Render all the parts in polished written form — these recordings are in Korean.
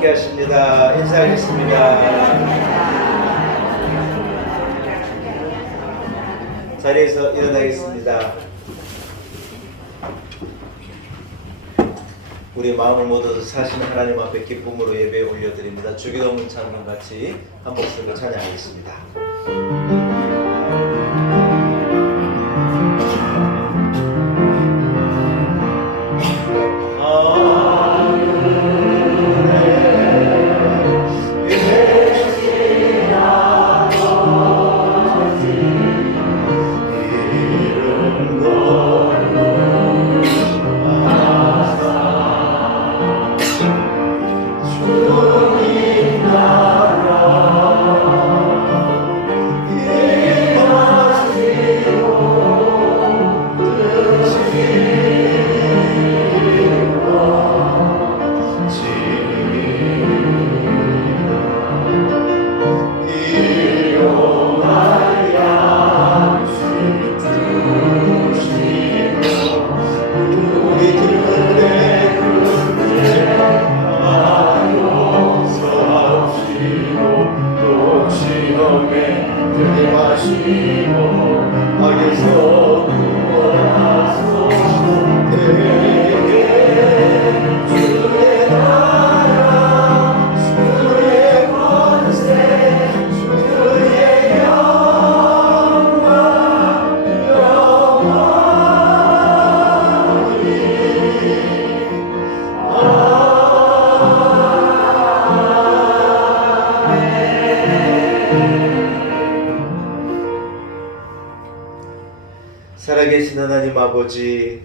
함께 하십니다. 인사하겠습니다. 자리에서 일어나겠습니다. 우리 마음을 모두 사신 하나님 앞에 기쁨으로 예배 올려드립니다. 주기도문 찬양 같이 한 목소리로 찬양하겠습니다. 살아계신 하나님 아버지,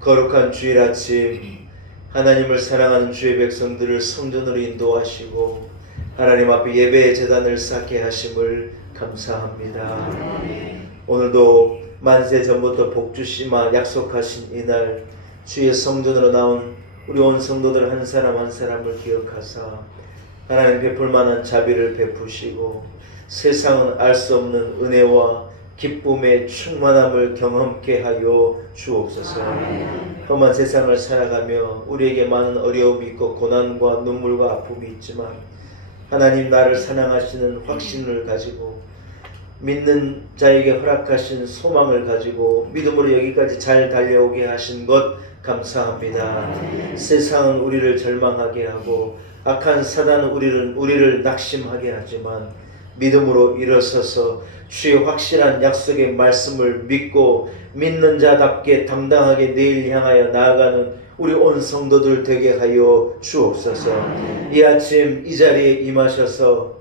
거룩한 주일 아침 하나님을 사랑하는 주의 백성들을 성전으로 인도하시고 하나님 앞에 예배의 제단을 쌓게 하심을 감사합니다. 오늘도 만세 전부터 복주시마 약속하신 이날 주의 성전으로 나온 우리 온 성도들 한 사람 한 사람을 기억하사 하나님 베풀 만한 자비를 베푸시고 세상은 알 수 없는 은혜와 기쁨의 충만함을 경험케 하여 주옵소서. 험한 세상을 살아가며 우리에게 많은 어려움이 있고 고난과 눈물과 아픔이 있지만 하나님 나를 사랑하시는 확신을 가지고 믿는 자에게 허락하신 소망을 가지고 믿음으로 여기까지 잘 달려오게 하신 것 감사합니다. 세상은 우리를 절망하게 하고 악한 사단은 우리를 낙심하게 하지만 믿음으로 일어서서 주의 확실한 약속의 말씀을 믿고 믿는 자답게 당당하게 내일 향하여 나아가는 우리 온 성도들 되게 하여 주옵소서. 이 아침 이 자리에 임하셔서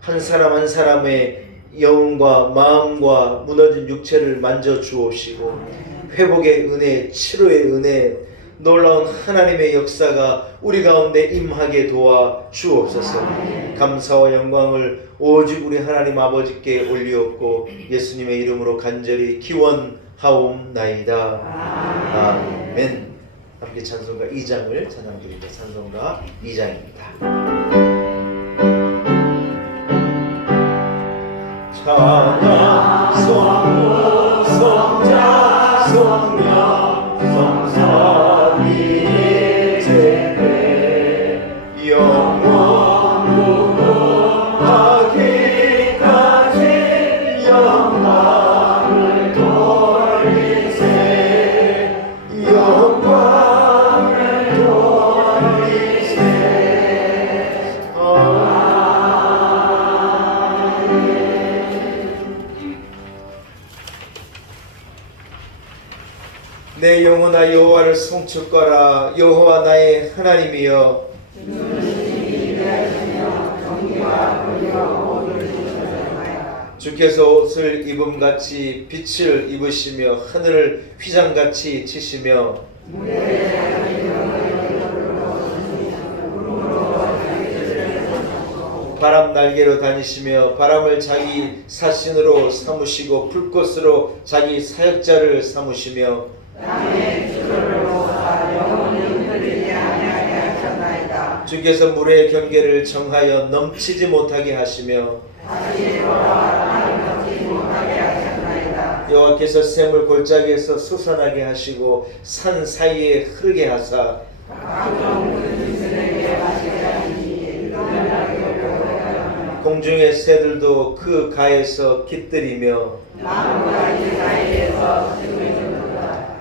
한 사람 한 사람의 영과 마음과 무너진 육체를 만져 주옵시고 회복의 은혜, 치료의 은혜, 놀라운 하나님의 역사가 우리 가운데 임하게 도와 주옵소서. 감사와 영광을 오직 우리 하나님 아버지께 올리옵고 예수님의 이름으로 간절히 기원하옵나이다. 아멘. 함께 찬송가 2장을 찬양드립니다. 찬송가 2장입니다. 찬양 성부 성자 성령 성삼위 제배 영원 무궁하기까지 영광을 돌리세 영광을 돌리세. 내 영혼아 여호와를 송축하라. 여호와 나의 하나님이여 주께서 옷을 입음같이 빛을 입으시며 하늘을 휘장같이 치시며 바람 날개로 다니시며 바람을 자기 사신으로 삼으시고 불꽃으로 자기 사역자를 삼으시며 주께서 물의 경계를 정하여 넘치지 못하게 하시며 여호와께서 샘을 골짜기에서 솟아나게 하시고 산 사이에 흐르게 하사 공중의 새들도 그 가에서 깃들이며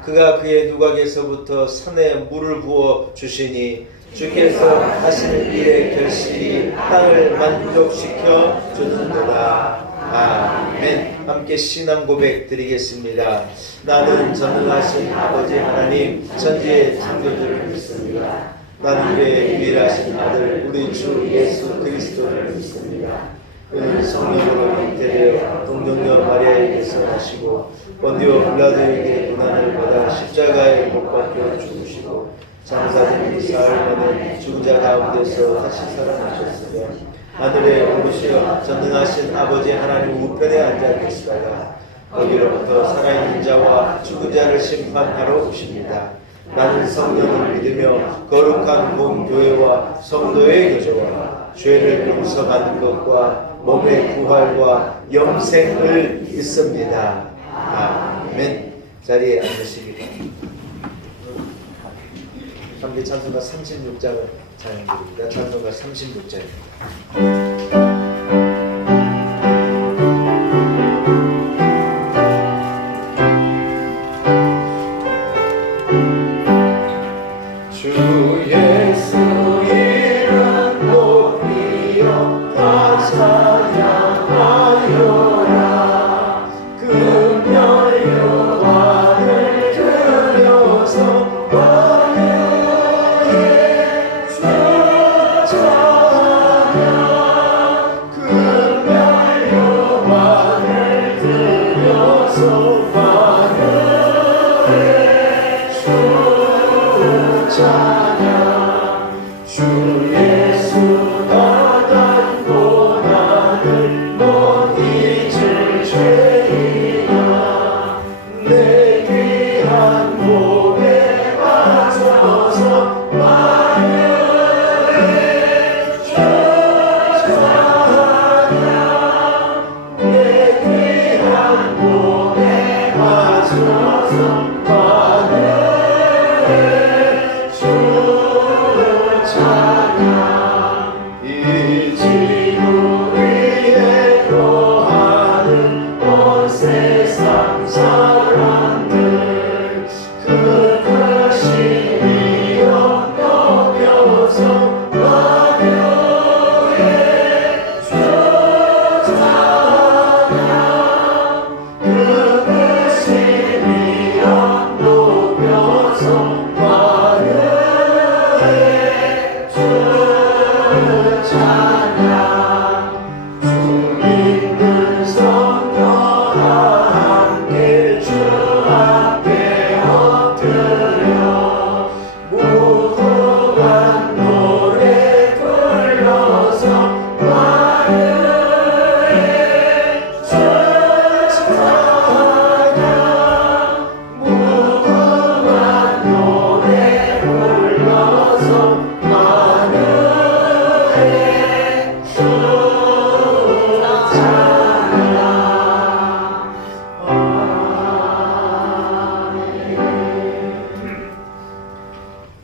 그가 그의 누각에서부터 산에 물을 부어 주시니 주께서 하시는 일의 결실이 땅을 만족시켜 주는도다. 아멘. 함께 신앙 고백 드리겠습니다. 나는 전능하신 아버지 하나님 천지의 창조주를 믿습니다. 나는 그의 유일하신 아들 우리 주 예수 그리스도를 믿습니다. 그는 성령으로 잉태되어 동정녀 마리아에게서 나시고 본디오 빌라도에게 고난을 받아 십자가에 못 박혀 죽으시고 장사된 후 사흘 만에 죽은 자 가운데서 다시 살아나셨으며 하늘에 오르시어 전능하신 아버지 하나님 우편에 앉아 계시다가 거기로부터 살아있는 자와 죽은 자를 심판하러 오십니다. 나는 성령을 믿으며 거룩한 몸교회와 성도의 교제와 죄를 용서받는 것과 몸의 부활과 영생을 믿습니다. 아멘. 자리에 앉으시기 바랍니다. 함께 찬송가 36장을 찬양드립니다. 찬송가 36장입니다.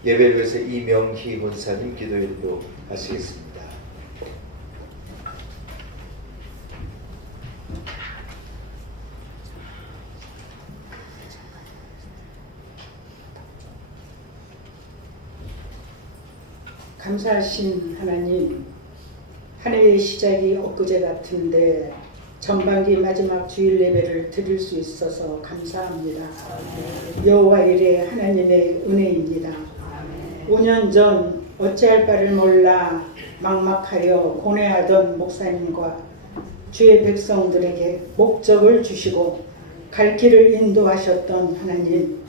예배를 위해서 이명희 권사님 기도인도 하시겠습니다. 감사하신 하나님, 한 해의 시작이 엊그제 같은데 전반기 마지막 주일 예배를 드릴 수 있어서 감사합니다. 여호와 일의 하나님의 은혜입니다. 5년 전 어찌할 바를 몰라 막막하여 고뇌하던 목사님과 주의 백성들에게 목적을 주시고 갈 길을 인도하셨던 하나님,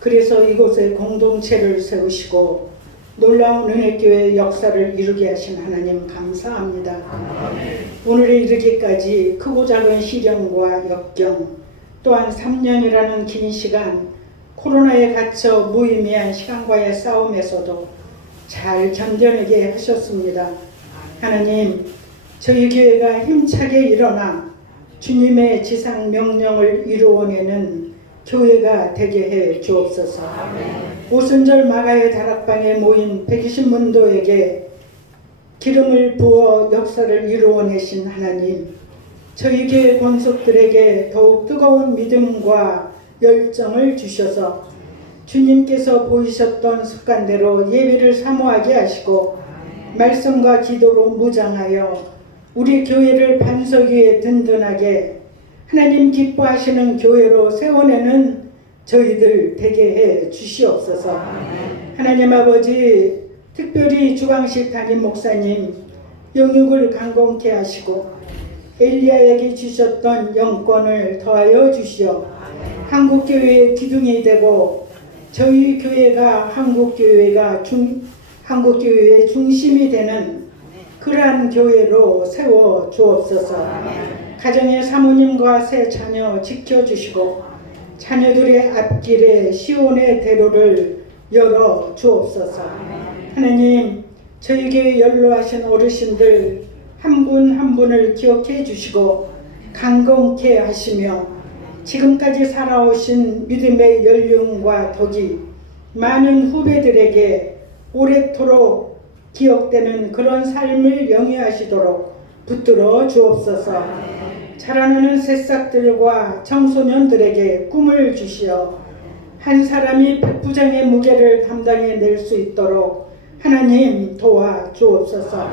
그래서 이곳에 공동체를 세우시고 놀라운 은혜교회 역사를 이루게 하신 하나님 감사합니다. 오늘에 이르기까지 크고 작은 시련과 역경, 또한 3년이라는 긴 시간 코로나에 갇혀 무의미한 시간과의 싸움에서도 잘 견뎌내게 하셨습니다. 하나님, 저희 교회가 힘차게 일어나 주님의 지상 명령을 이루어내는 교회가 되게 해 주옵소서. 오순절 마가의 다락방에 모인 120문도에게 기름을 부어 역사를 이루어내신 하나님, 저희 교회 권속들에게 더욱 뜨거운 믿음과 열정을 주셔서 주님께서 보이셨던 습관대로 예배를 사모하게 하시고 말씀과 기도로 무장하여 우리 교회를 반석 위에 든든하게 하나님 기뻐하시는 교회로 세워내는 저희들 되게 해 주시옵소서. 하나님 아버지, 특별히 주광식 담임 목사님 영육을 강건케 하시고 엘리야에게 주셨던 영권을 더하여 주시어 한국교회의 기둥이 되고 저희 교회가 한국교회의 중심이 되는 그러한 교회로 세워 주옵소서. 가정의 사모님과 새 자녀 지켜주시고 자녀들의 앞길에 시온의 대로를 열어 주옵소서. 하나님, 저희 교회 연로하신 어르신들 한 분 한 분을 기억해 주시고 강건케 하시며 지금까지 살아오신 믿음의 연륜과 덕이 많은 후배들에게 오래도록 기억되는 그런 삶을 영위하시도록 붙들어 주옵소서. 자라나는 새싹들과 청소년들에게 꿈을 주시어 한 사람이 백부장의 무게를 담당해낼 수 있도록 하나님 도와 주옵소서.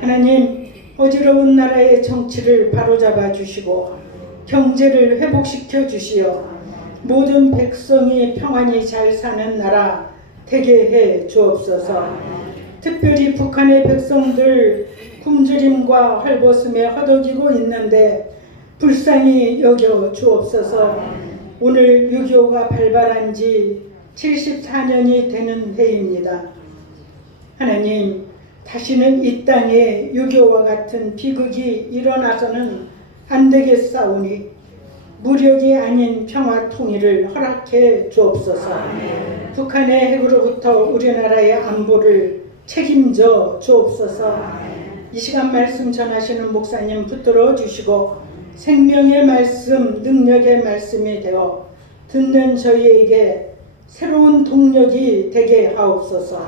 하나님, 어지러운 나라의 정치를 바로잡아 주시고 경제를 회복시켜 주시어 모든 백성이 평안히 잘 사는 나라 되게 해 주옵소서. 특별히 북한의 백성들 굶주림과 헐벗음에 허덕이고 있는데 불쌍히 여겨 주옵소서. 오늘 6.25가 발발한 지 74년이 되는 해입니다. 하나님, 다시는 이 땅에 6.25와 같은 비극이 일어나서는 안 되겠사오니 무력이 아닌 평화 통일을 허락해 주옵소서. 북한의 핵으로부터 우리나라의 안보를 책임져 주옵소서. 이 시간 말씀 전하시는 목사님 붙들어 주시고 생명의 말씀, 능력의 말씀이 되어 듣는 저희에게 새로운 동력이 되게 하옵소서.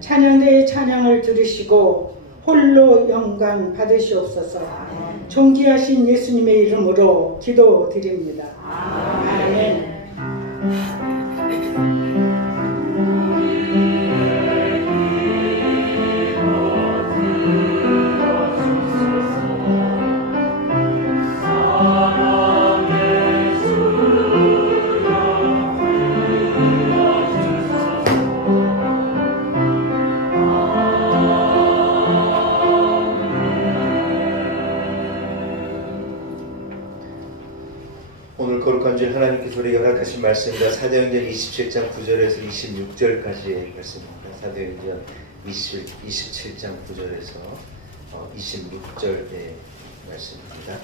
찬양대의 찬양을 들으시고 홀로 영광 받으시옵소서. 존귀하신 예수님의 이름으로 기도드립니다. 아멘. 오늘 거룩한 주일 하나님께서 우리에게 허락하신 말씀입니다. 사도행전 27장 9절에서 26절까지의 말씀입니다. 사도행전 27장 9절에서 26절의 말씀입니다.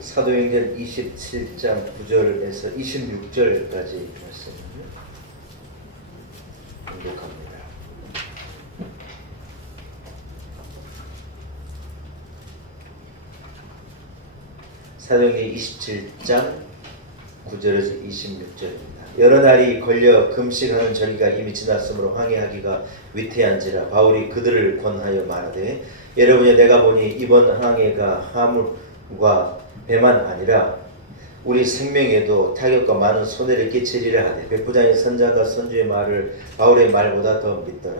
사도행전 27장 9절에서 26절까지 말씀입니다. 공격합니다. 사도행전 27장 9절에서 26절입니다. 여러 날이 걸려 금식하는 절기가 이미 지났으므로 항해하기가 위태한지라 바울이 그들을 권하여 말하되 여러분이 내가 보니 이번 항해가 화물과 배만 아니라 우리 생명에도 타격과 많은 손해를 끼치리라 하되 백부장의 선장과 선주의 말을 바울의 말보다 더 믿더라.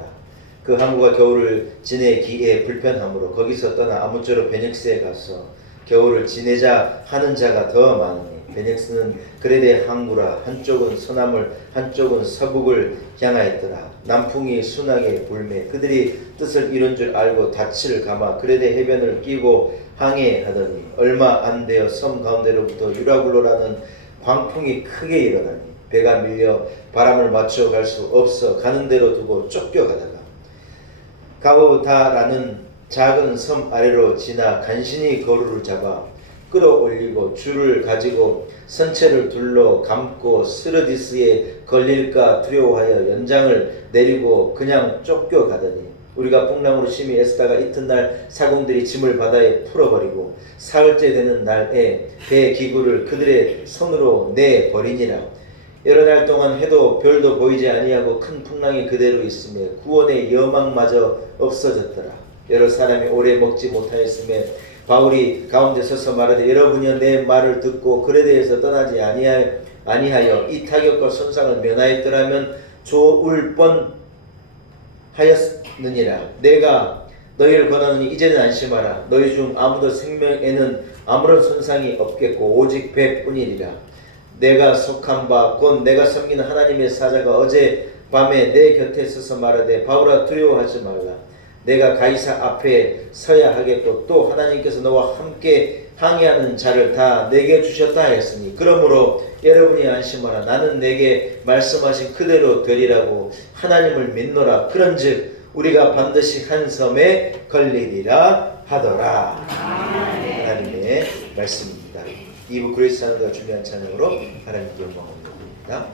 그 항구가 겨울을 지내기에 불편하므로 거기서 떠나 아무쪼록 베넥스에 가서 겨울을 지내자 하는 자가 더 많으니 베넥스는 그레데 항구라. 한쪽은 서남을 한쪽은 서북을 향하였더라. 남풍이 순하게 불매 그들이 뜻을 이룬 줄 알고 닻을 감아 그레데 해변을 끼고 항해하더니 얼마 안 되어 섬 가운데로부터 유라굴로라는 광풍이 크게 일어나니 배가 밀려 바람을 맞춰 갈 수 없어 가는 대로 두고 쫓겨가다가 가보다라는 작은 섬 아래로 지나 간신히 거루를 잡아 끌어올리고 줄을 가지고 선체를 둘러 감고 스르디스에 걸릴까 두려워하여 연장을 내리고 그냥 쫓겨가더니 우리가 풍랑으로 심히 애쓰다가 이튿날 사공들이 짐을 바다에 풀어버리고 사흘째 되는 날에 배 기구를 그들의 손으로 내버리니라. 여러 날 동안 해도 별도 보이지 아니하고 큰 풍랑이 그대로 있으며 구원의 여망마저 없어졌더라. 여러 사람이 오래 먹지 못하였으며 바울이 가운데 서서 말하되 여러분이여 내 말을 듣고 그레데에서 떠나지 아니하여 이 타격과 손상을 면하였더라면 좋을 뻔하였느니라. 내가 너희를 권하노니 이제는 안심하라. 너희 중 아무도 생명에는 아무런 손상이 없겠고 오직 배뿐이니라. 내가 속한 바 곧 내가 섬기는 하나님의 사자가 어제 밤에 내 곁에 서서 말하되 바울아 두려워하지 말라. 내가 가이사 앞에 서야 하겠고 또 하나님께서 너와 함께 항해하는 자를 다 내게 주셨다 하였으니 그러므로 여러분이 안심하라. 나는 내게 말씀하신 그대로 되리라고 하나님을 믿노라. 그런즉 우리가 반드시 한 섬에 걸리리라 하더라. 하나님의 말씀입니다. 2부 그레이스 찬양가 준비한 찬양으로 하나님께 영광 올려드립니다.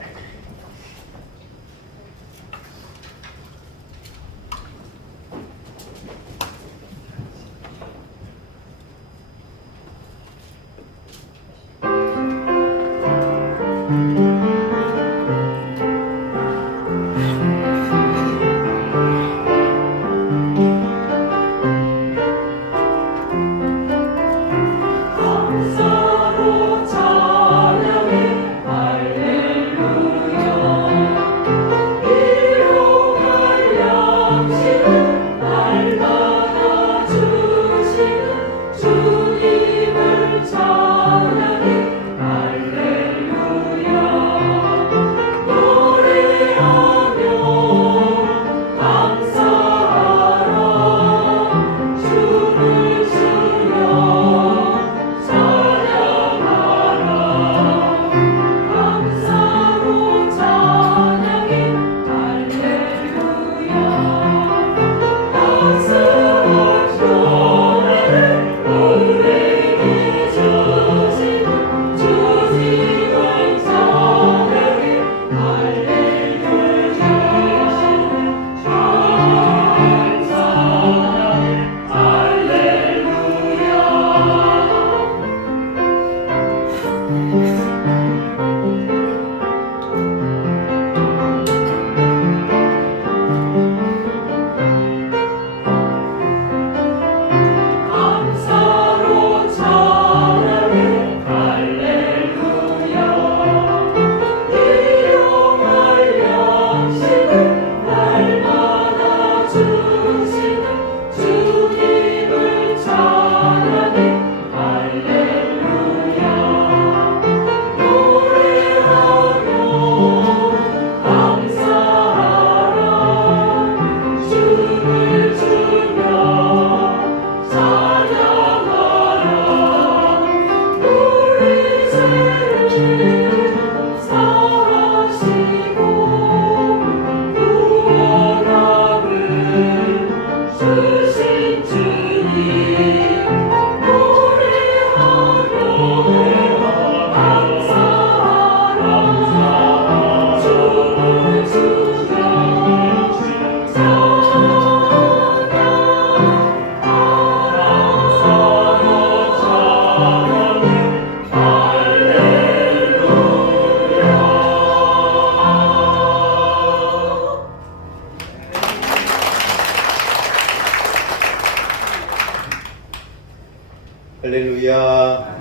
할렐루야.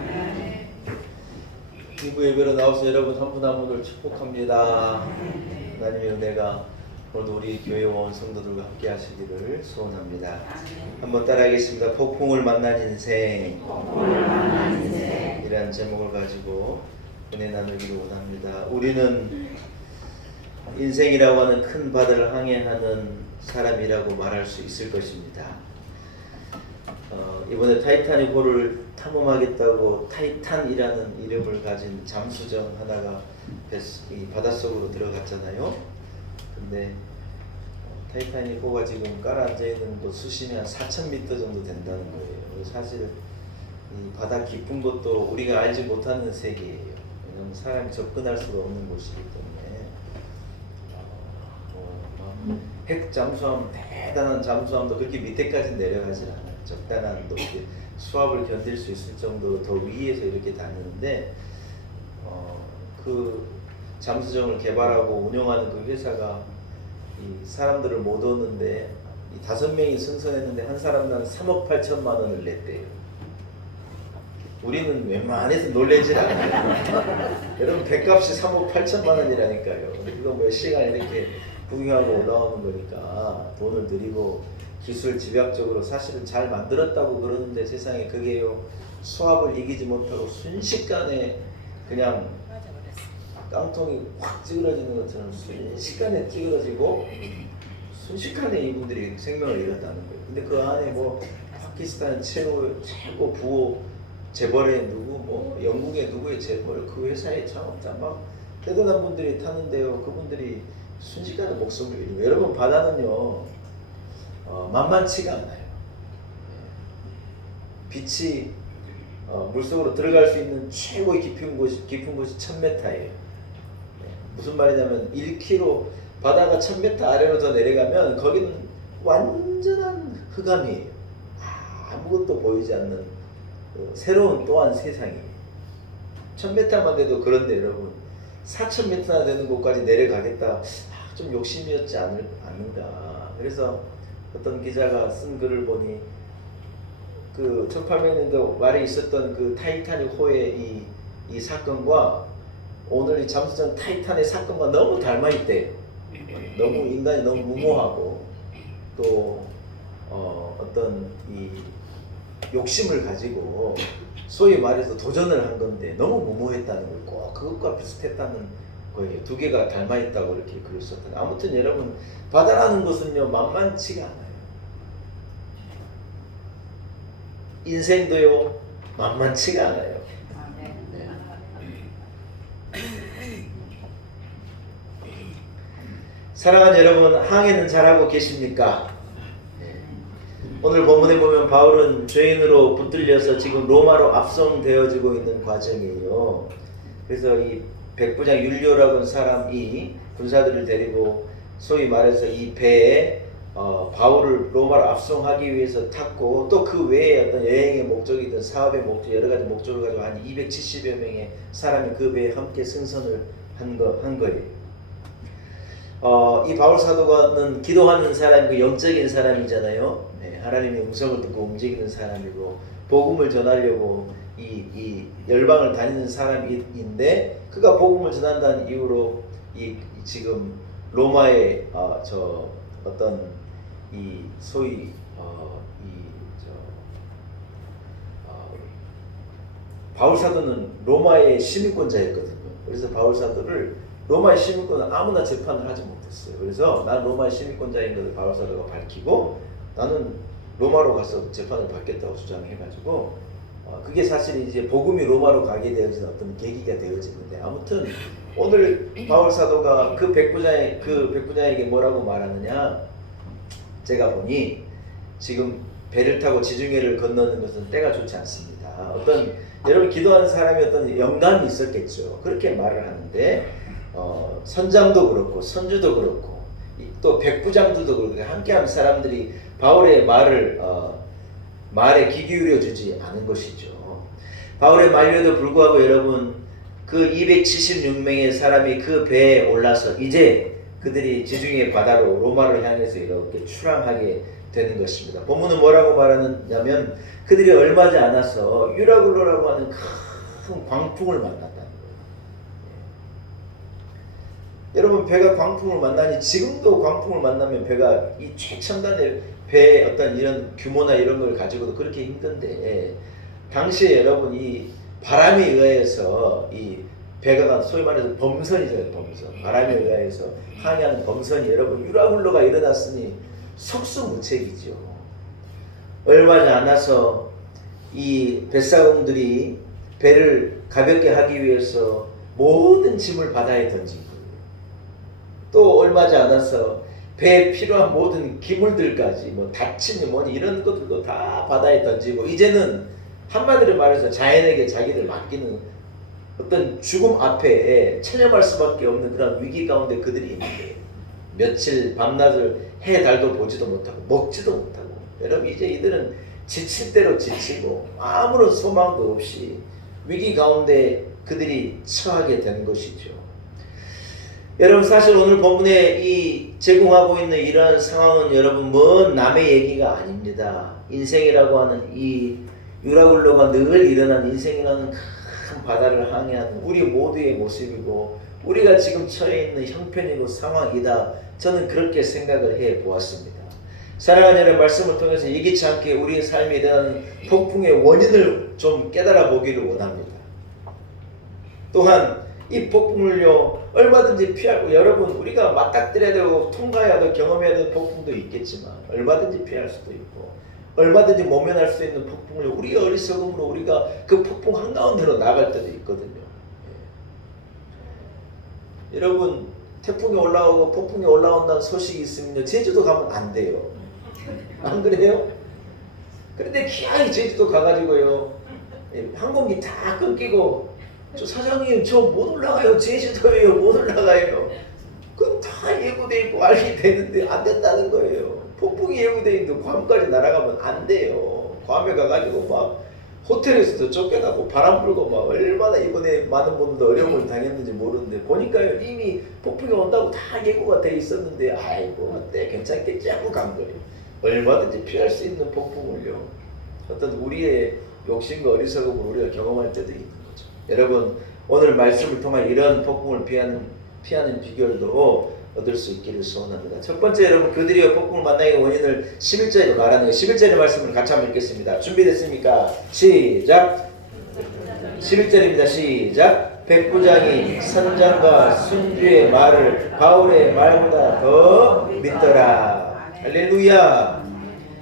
이부 예배로 나와서 여러분 한 분 한 분을 축복합니다. 하나님의 은혜가 오늘 우리 교회 온 성도들과 함께 하시기를 소원합니다. 한번 따라하겠습니다. 폭풍을 만난 인생. 이라는 제목을 가지고 은혜 나누기를 원합니다. 우리는 인생이라고 하는 큰 바다를 항해하는 사람이라고 말할 수 있을 것입니다. 이번에 타이타닉호를 탐험하겠다고 타이탄이라는 이름을 가진 잠수정 하나가 이 바닷속으로 들어갔잖아요. 근데 타이타닉호가 지금 깔아앉아 있는 곳 수심이 한 4,000m 정도 된다는 거예요. 사실 이 바다 깊은 곳도 우리가 알지 못하는 세계예요. 왜냐하면 사람이 접근할 수가 없는 곳이기 때문에 핵 잠수함, 대단한 잠수함도 그렇게 밑에까지 내려가질 않아요. 적당한 높이 수압을 견딜 수 있을 정도로 더 위에서 이렇게 다니는데 그 잠수정을 개발하고 운영하는 그 회사가 이 사람들을 못 오는데 이 5명이 승선했는데 한 사람당 3억 8천만 원을 냈대요. 우리는 웬만해서 놀래질 않아요. 여러분 배값이 3억 8천만 원이라니까요. 이거 몇 시간 이렇게 구경하고 올라오는 거니까 돈을 들이고 기술 집약적으로 사실은 잘 만들었다고 그러는데 세상에 그게요 수압을 이기지 못하고 순식간에 그냥 깡통이 확 찌그러지는 것처럼 순식간에 찌그러지고 순식간에 이분들이 생명을 잃었다는 거예요. 근데 그 안에 뭐 파키스탄 최고 부호 재벌의 누구 뭐 영국의 누구의 재벌 그 회사의 창업자 막 대단한 분들이 타는데요. 그분들이 순식간에 목숨을 잃고 여러분 바다는요 만만치가 않아요. 빛이 물속으로 들어갈 수 있는 최고의 깊은 곳이 1000m예요. 무슨 말이냐면 1km 바다가 1000m 아래로 더 내려가면 거기는 완전한 흑암이에요. 아무것도 보이지 않는 새로운 또한 세상이에요. 1000m만 돼도 그런데 여러분 4000m나 되는 곳까지 내려가겠다. 좀 욕심이었지 않는가. 그래서 어떤 기자가 쓴 글을 보니 그 1800년도 말에 있었던 그 타이타닉 호의 이 사건과 오늘 이 잠수정 타이탄의 사건과 너무 닮아 있대요. 너무 인간이 너무 무모하고 또 어떤 이 욕심을 가지고 소위 말해서 도전을 한 건데 너무 무모했다는 걸 꼭 그것과 비슷했다는 거예요. 두 개가 닮아 있다고 이렇게 글을 썼던. 아무튼 여러분 바다라는 것은요 만만치가 않아요. 인생도요 만만치가 않아요. 네. 사랑하는 여러분 항해는 잘하고 계십니까? 네. 오늘 본문에 보면 바울은 죄인으로 붙들려서 지금 로마로 압송되어지고 있는 과정이에요. 그래서 이 백부장 율리오라고 하는 사람이 군사들을 데리고 소위 말해서 이 배에 바울을 로마로 압송하기 위해서 탔고 또 그 외에 어떤 여행의 목적이든 사업의 목적 여러 가지 목적을 가지고 한 270여 명의 사람이 그 배에 함께 승선을 한 거예요. 이 바울 사도가는 기도하는 사람이고 영적인 사람이잖아요. 네, 하나님의 음성을 듣고 움직이는 사람이고 복음을 전하려고 이 열방을 다니는 사람인데 그가 복음을 전한다는 이유로 지금 로마의 어떤 이 소위 바울 사도는 로마의 시민권자였거든요. 그래서 바울 사도를 로마의 시민권은 아무나 재판을 하지 못했어요. 그래서 난 로마의 시민권자인 것을 바울 사도가 밝히고 나는 로마로 가서 재판을 받겠다고 주장해가지고 그게 사실 이제 복음이 로마로 가게 되어진 어떤 계기가 되어지는데 아무튼 오늘 바울 사도가 그 백부장에게 뭐라고 말하느냐? 제가 보니 지금 배를 타고 지중해를 건너는 것은 때가 좋지 않습니다. 어떤 여러분 기도하는 사람이 어떤 영감이 있었겠죠. 그렇게 말을 하는데 선장도 그렇고 선주도 그렇고 또 백부장들도 그렇고 함께하는 사람들이 바울의 말에 귀 기울여 주지 않은 것이죠. 바울의 말에도 불구하고 여러분 그 276명의 사람이 그 배에 올라서 이제 그들이 지중해 바다로 로마를 향해서 이렇게 출항하게 되는 것입니다. 본문은 뭐라고 말하느냐면 그들이 얼마지 않아서 유라굴로라고 하는 큰 광풍을 만났다는 거예요. 여러분 배가 광풍을 만나니 지금도 광풍을 만나면 배가 이 최첨단의 배의 어떤 이런 규모나 이런 걸 가지고도 그렇게 힘든데 당시에 여러분 이 바람에 의해서 이 배가 소위 말해서 범선이잖아요. 범선. 바람에 의해서 항해하는 범선이 여러분 유라굴로가 일어났으니 속수무책이죠. 얼마지 않아서 이 뱃사공들이 배를 가볍게 하기 위해서 모든 짐을 바다에 던진 거예요. 또 얼마지 않아서 배에 필요한 모든 기물들까지 뭐 다치니 뭐니 이런 것들도 다 바다에 던지고 이제는 한마디로 말해서 자연에게 자기를 맡기는 어떤 죽음 앞에 체념할 수밖에 없는 그런 위기 가운데 그들이 있는데 며칠 밤낮을 해 달도 보지도 못하고 먹지도 못하고 여러분 이제 이들은 지칠 대로 지치고 아무런 소망도 없이 위기 가운데 그들이 처하게 된 것이죠. 여러분 사실 오늘 본문에 이 제공하고 있는 이러한 상황은 여러분 먼 남의 얘기가 아닙니다. 인생이라고 하는 이 유라굴로가 늘 일어난 인생이라는 큰 바다를 항해하는 우리 모두의 모습이고 우리가 지금 처해 있는 형편이고 상황이다. 저는 그렇게 생각을 해 보았습니다. 사랑하는 여러분 말씀을 통해서 예기치 않게 우리의 삶에 일어나는 폭풍의 원인을 좀 깨달아 보기를 원합니다. 또한 이 폭풍을요 얼마든지 피하고 여러분 우리가 맞닥뜨려야 되고 통과해야 되고 경험해야 되는 폭풍도 있겠지만 얼마든지 피할 수도 있고 얼마든지 모면할 수 있는 폭풍을 우리의 어리석음으로 우리가 그 폭풍 한가운데로 나갈 때도 있거든요. 여러분 태풍이 올라오고 폭풍이 올라온다는 소식이 있으면요 제주도 가면 안 돼요. 안 그래요? 그런데 기왕이 제주도 가가지고요 항공기 다 끊기고 저 사장님 저 못 올라가요. 제주도예요. 못 올라가요. 그럼 다 예고돼 있고 알게 되는데 안 된다는 거예요. 폭풍이 예고돼 있는데 괌까지 날아가면 안 돼요. 괌에 가가지고 막 호텔에서도 쫓겨나고 바람 불고 막 얼마나 이번에 많은 분들도 어려움을 당했는지 모르는데 보니까요 이미 폭풍이 온다고 다 예고가 돼 있었는데 아이고 어때 괜찮겠지 하고 간 거예요. 얼마든지 피할 수 있는 폭풍을요 어떤 우리의 욕심과 어리석음을 우리가 경험할 때도 있는 거죠. 여러분 오늘 말씀을 통해 이런 폭풍을 피하는 비결도 얻을 수 있기를 소원합니다. 첫 번째 여러분 그들이 폭풍을 만나게 원인을 11절에 말하는 거예요. 11절의 말씀을 같이 한번 읽겠습니다. 준비됐습니까? 시작. 11절입니다. 시작. 백부장이 선장과 순주의 말을 바울의 말보다 더 믿더라. 할렐루야.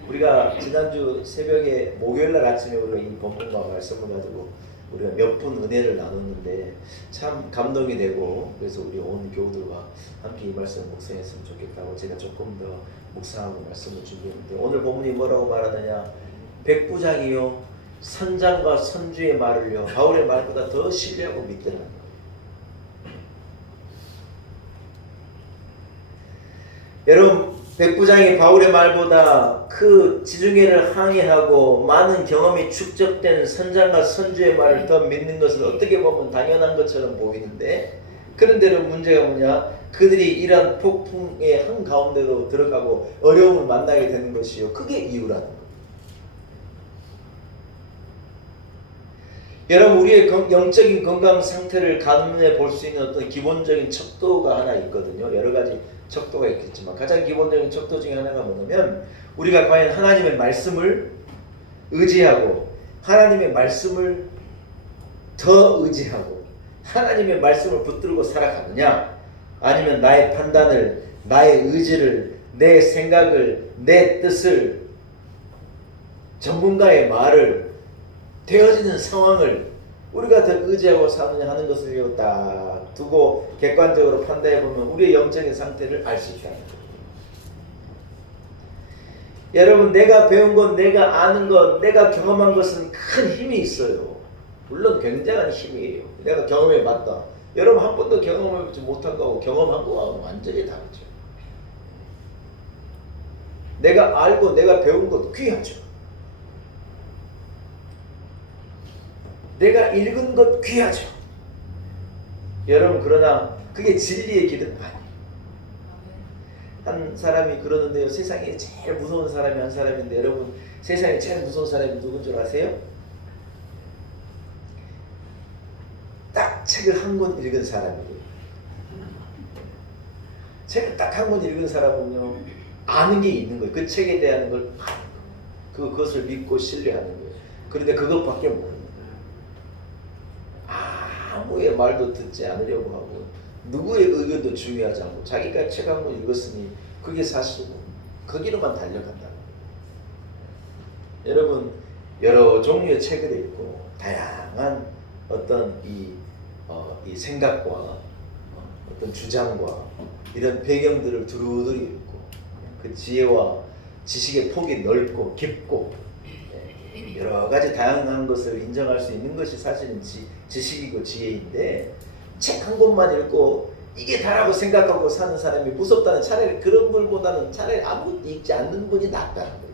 우리가 지난주 새벽에 목요일날 아침에 우리가 이 본문과 말씀을 가지고 우리가 몇 분 은혜를 나눴는데 참 감동이 되고 그래서 우리 온 교우들과 함께 이 말씀을 묵상했으면 좋겠다고 제가 조금 더 묵상하고 말씀을 준비했는데 오늘 본문이 뭐라고 말하느냐 백부장이요 선장과 선주의 말을요 바울의 말보다 더 신뢰하고 믿더라는 거예요. 여러분 백부장이 바울의 말보다 그 지중해를 항해하고 많은 경험이 축적된 선장과 선주의 말을 더 믿는 것은 어떻게 보면 당연한 것처럼 보이는데 그런데 문제가 뭐냐 그들이 이러한 폭풍의 한가운데로 들어가고 어려움을 만나게 되는 것이요 그게 이유라는 거예요. 여러분 우리의 영적인 건강 상태를 가늠해 볼 수 있는 어떤 기본적인 척도가 하나 있거든요. 여러 가지 척도가 있겠지만 가장 기본적인 척도 중에 하나가 뭐냐면 우리가 과연 하나님의 말씀을 의지하고 하나님의 말씀을 더 의지하고 하나님의 말씀을 붙들고 살아가느냐 아니면 나의 판단을 나의 의지를 내 생각을 내 뜻을 전문가의 말을 되어지는 상황을 우리가 더 의지하고 사느냐 하는 것을 딱 두고 객관적으로 판단해 보면 우리의 영적인 상태를 알 수 있다는 거예요. 여러분 내가 배운 것, 내가 아는 것, 내가 경험한 것은 큰 힘이 있어요. 물론 굉장한 힘이에요. 내가 경험해 봤다. 여러분 한 번도 경험해보지 못한 거하고 경험한 거하고 완전히 다르죠. 내가 알고 내가 배운 것 귀하죠. 내가 읽은 것 귀하죠. 여러분 그러나 그게 진리의 길은 아니에요. 한 사람이 그러는데요. 세상에 제일 무서운 사람이 한 사람인데 여러분 세상에 제일 무서운 사람이 누군 줄 아세요? 딱 책을 한 권 읽은 사람이에요. 책을 딱 한 권 읽은 사람은요. 아는 게 있는 거예요. 그 책에 대한 걸 아는 거예요. 그것을 믿고 신뢰하는 거예요. 그런데 그것밖에 모르는 거예요. 아무의 말도 듣지 않으려고 하고 누구의 의견도 중요하지 않고 자기가 책 한 권 읽었으니 그게 사실은 거기로만 달려간다는 거예요. 여러분 여러 종류의 책을 읽고 다양한 어떤 이 생각과 어떤 주장과 이런 배경들을 두루두루 읽고 그 지혜와 지식의 폭이 넓고 깊고 여러 가지 다양한 것을 인정할 수 있는 것이 사실은 지식이고 지혜인데 책 한 권만 읽고 이게 다라고 생각하고 사는 사람이 무섭다는, 차라리 그런 분보다는 차라리 아무것도 읽지 않는 분이 낫다는 거예요.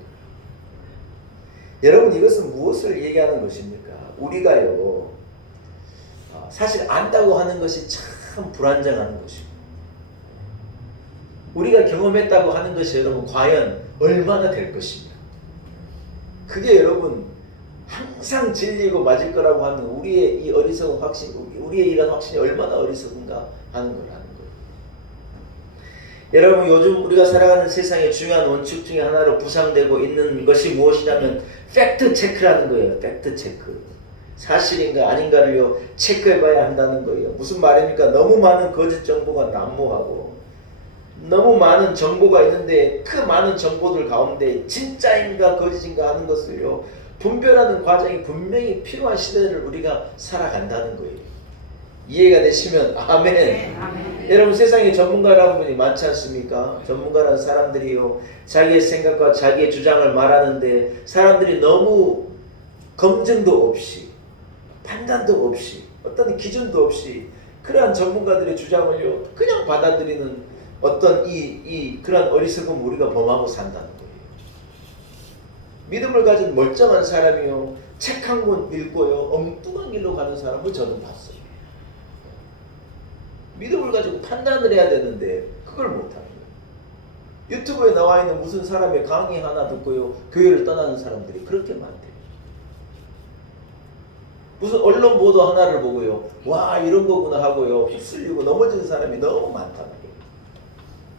여러분, 이것은 무엇을 얘기하는 것입니까? 우리가요, 사실 안다고 하는 것이 참 불안정한 것이고, 우리가 경험했다고 하는 것이 여러분 과연 얼마나 될 것입니까? 그게 여러분 항상 진리고 맞을 거라고 하는 우리의 이 어리석은 확신, 우리의 이런 확신이 얼마나 어리석은가 하는 거라는 거예요. 여러분, 요즘 우리가 살아가는 세상의 중요한 원칙 중에 하나로 부상되고 있는 것이 무엇이냐면 팩트 체크라는 거예요. 팩트 체크. 사실인가 아닌가를요 체크해봐야 한다는 거예요. 무슨 말입니까? 너무 많은 거짓 정보가 난무하고 너무 많은 정보가 있는데 그 많은 정보들 가운데 진짜인가 거짓인가 하는 것을요 분별하는 과정이 분명히 필요한 시대를 우리가 살아간다는 거예요. 이해가 되시면 아멘. 네, 아멘. 여러분, 세상에 전문가라는 분이 많지 않습니까? 전문가라는 사람들이요 자기의 생각과 자기의 주장을 말하는데 사람들이 너무 검증도 없이 판단도 없이 어떤 기준도 없이 그러한 전문가들의 주장을요 그냥 받아들이는 어떤 그런 어리석음 우리가 범하고 산다는 거예요. 믿음을 가진 멀쩡한 사람이요 책 한 권 읽고요 엉뚱한 길로 가는 사람을 저는 봤어요. 믿음을 가지고 판단을 해야 되는데 그걸 못하는 거예요. 유튜브에 나와 있는 무슨 사람의 강의 하나 듣고요 교회를 떠나는 사람들이 그렇게 많대요. 무슨 언론 보도 하나를 보고요 와 이런 거구나 하고요 휩쓸리고 넘어지는 사람이 너무 많다는 거예요.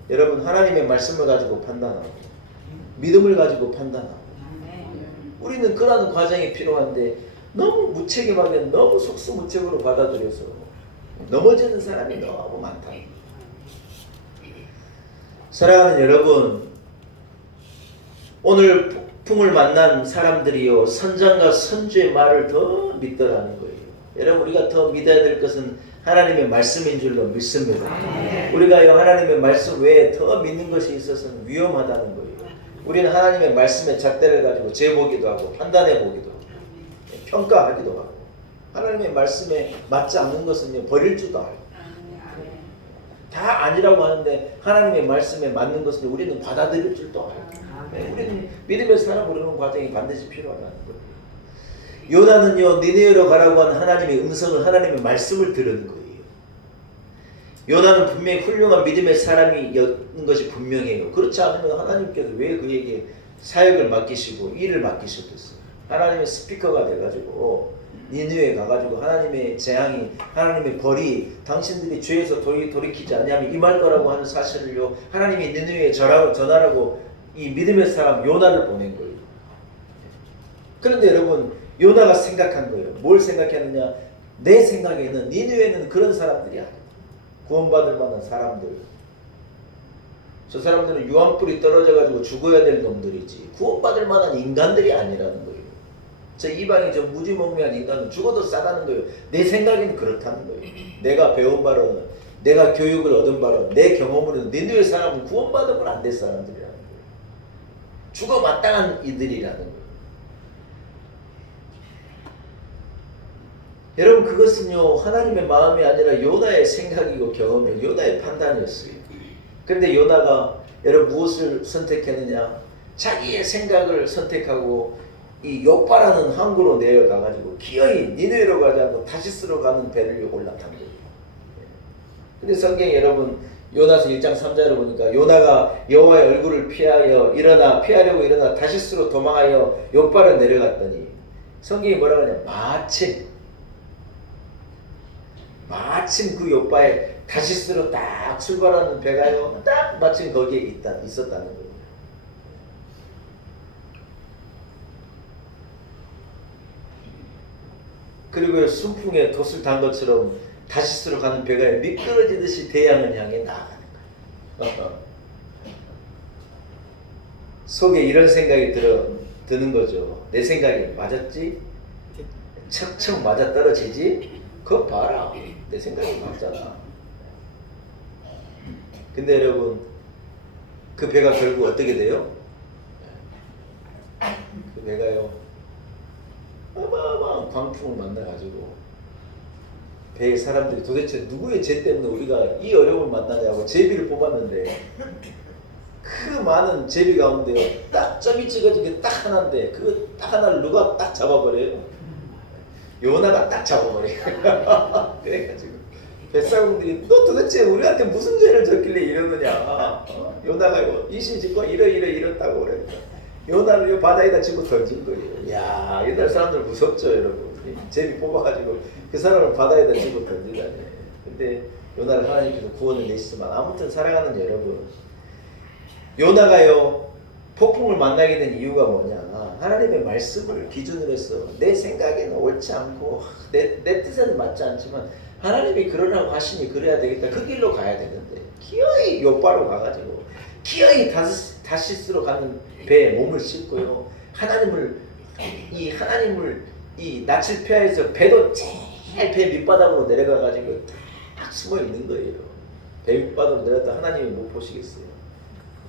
여러분, 하나님의 말씀을 가지고 판단하고 믿음을 가지고 판단하고 우리는 그러한 과정이 필요한데 너무 무책임하게 너무 속수무책으로 받아들여서 넘어지는 사람이 너무 많다. 사랑하는 여러분, 오늘 폭풍을 만난 사람들이요 선장과 선주의 말을 더 믿더라는 거예요. 여러분, 우리가 더 믿어야 될 것은 하나님의 말씀인 줄로 믿습니다. 우리가요 하나님의 말씀 외에 더 믿는 것이 있어서는 위험하다는 거예요. 우리는 하나님의 말씀의 잣대를 가지고 재보기도 하고 판단해 보기도 하고 평가하기도 하고 하나님의 말씀에 맞지 않는 것은 버릴 줄도 알고 다 아니라고 하는데 하나님의 말씀에 맞는 것은 우리는 받아들일 줄도 알고 우리는 믿음의 살아보려는 과정이 반드시 필요하다는 거예요. 요나는요 니느웨로 가라고 한 하나님의 음성을 하나님의 말씀을 들은 거예요. 요나는 분명히 훌륭한 믿음의 사람이었는 것이 분명해요. 그렇지 않으면 하나님께서 왜 그에게 사역을 맡기시고 일을 맡기셨겠어요. 하나님의 스피커가 돼가지고 니느웨에 가가지고 하나님의 재앙이 하나님의 벌이 당신들이 죄에서 돌이키지 않냐면 임할 거라고 하는 사실을요 하나님이 니느웨에 전하라고 이 믿음의 사람 요나를 보낸 거예요. 그런데 여러분 요나가 생각한 거예요. 뭘 생각했느냐? 내 생각에는 니느웨는 그런 사람들이 아니야. 구원받을 만한 사람들. 저 사람들은 유황불이 떨어져가지고 죽어야 될 놈들이지 구원받을 만한 인간들이 아니라는 거예요. 저 이방인 저 무지몽매한 인간은 죽어도 싸다는 거예요. 내 생각에는 그렇다는 거예요. 내가 배운 바로는 내가 교육을 얻은 바로 내 경험으로는 니느웨 사람은 구원받으면 안 될 사람들이라는 거예요. 죽어 마땅한 이들이라는 거예요. 여러분 그것은요 하나님의 마음이 아니라 요나의 생각이고 경험이고 요나의 판단이었어요. 그런데 요나가 여러분 무엇을 선택했느냐? 자기의 생각을 선택하고 이 욥바라는 항구로 내려가가지고 기어이 니느웨로 가지 않고 다시스로 가는 배를 올라탄 거예요. 근데 성경에 여러분 요나서 1장 3절을 보니까 요나가 여호와의 얼굴을 피하려고 일어나 다시스로 도망하여 욥바로 내려갔더니 성경이 뭐라고 하냐? 마침 그 욥바에 다시스로 딱 출발하는 배가요 딱 마침 거기에 있었다는 거예요. 그리고 순풍에 돛을 단 것처럼 다시스로 가는 배가 미끄러지듯이 대양을 향해 나아가는 거예요. 속에 이런 생각이 드는 거죠. 내 생각이 맞았지? 척척 맞아 떨어지지? 그거 봐라. 내 생각이 맞잖아. 근데 여러분 그 배가 결국 어떻게 돼요? 그 배가요 어마어마한 광풍을 만나가지고 배의 사람들이 도대체 누구의 죄 때문에 우리가 이 어려움을 만나냐고 제비를 뽑았는데 그 많은 제비 가운데요 딱 점이 찍어진 게 딱 하나인데 그 딱 하나를 누가 딱 잡아버려요? 요나가 딱 잡아버려요. 그래가지고 뱃사공들이 너 도대체 우리한테 무슨 죄를 졌길래 이러느냐. 요나가 이시짓고 이렇다고 그러니까 요나를 바다에다 집어 던진 거예요. 이야 옛날 사람들 무섭죠 여러분. 제비 뽑아가지고 그 사람을 바다에다 집어 던지다니. 근데 요나를 하나님께서 구원을 내시지만 아무튼 사랑하는 여러분, 요나가요 폭풍을 만나게 된 이유가 뭐냐? 하나님의 말씀을 기준으로 해서 내 생각에는 옳지 않고 내 뜻에는 맞지 않지만 하나님이 그러라고 하시니 그래야 되겠다. 그 길로 가야 되는데 기어이 요바로 가가지고 기어이 다시스로 가는 배에 몸을 싣고요. 하나님을 이 낯을 피해서 배도 제일 배 밑바닥으로 내려가가지고 딱 숨어 있는 거예요. 배 밑바닥으로 내렸다 하나님이 못 보시겠어요?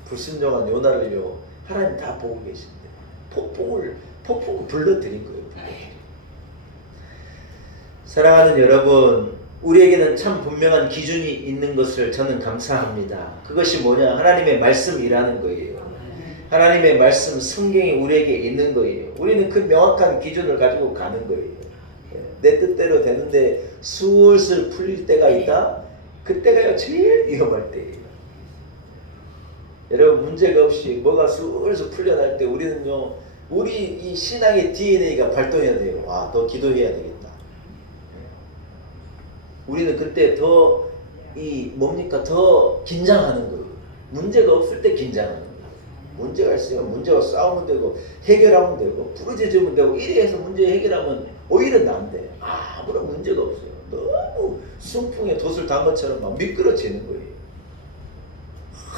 불순종한 요나를요 하나님 다 보고 계신데 폭풍을 불러들인 거예요. 사랑하는 여러분, 우리에게는 참 분명한 기준이 있는 것을 저는 감사합니다. 그것이 뭐냐? 하나님의 말씀이라는 거예요. 하나님의 말씀, 성경이 우리에게 있는 거예요. 우리는 그 명확한 기준을 가지고 가는 거예요. 내 뜻대로 되는데 술술 풀릴 때가 있다? 그때가 제일 위험할 때예요. 여러분 문제가 없이 뭐가 술술 풀려날 때 우리는요 우리 이 신앙의 DNA가 발동해야 돼요. 아, 너 기도해야 되겠다. 우리는 그때 더 더 긴장하는 거예요. 문제가 없을 때 긴장하는 거예요. 문제가 있으면 문제와 싸우면 되고 해결하면 되고 부르짖으면 되고 이래 해서 문제 해결하면 오히려 난데 아무런 문제가 없어요. 너무 순풍에 돛을 단 것처럼 막 미끄러지는 거예요.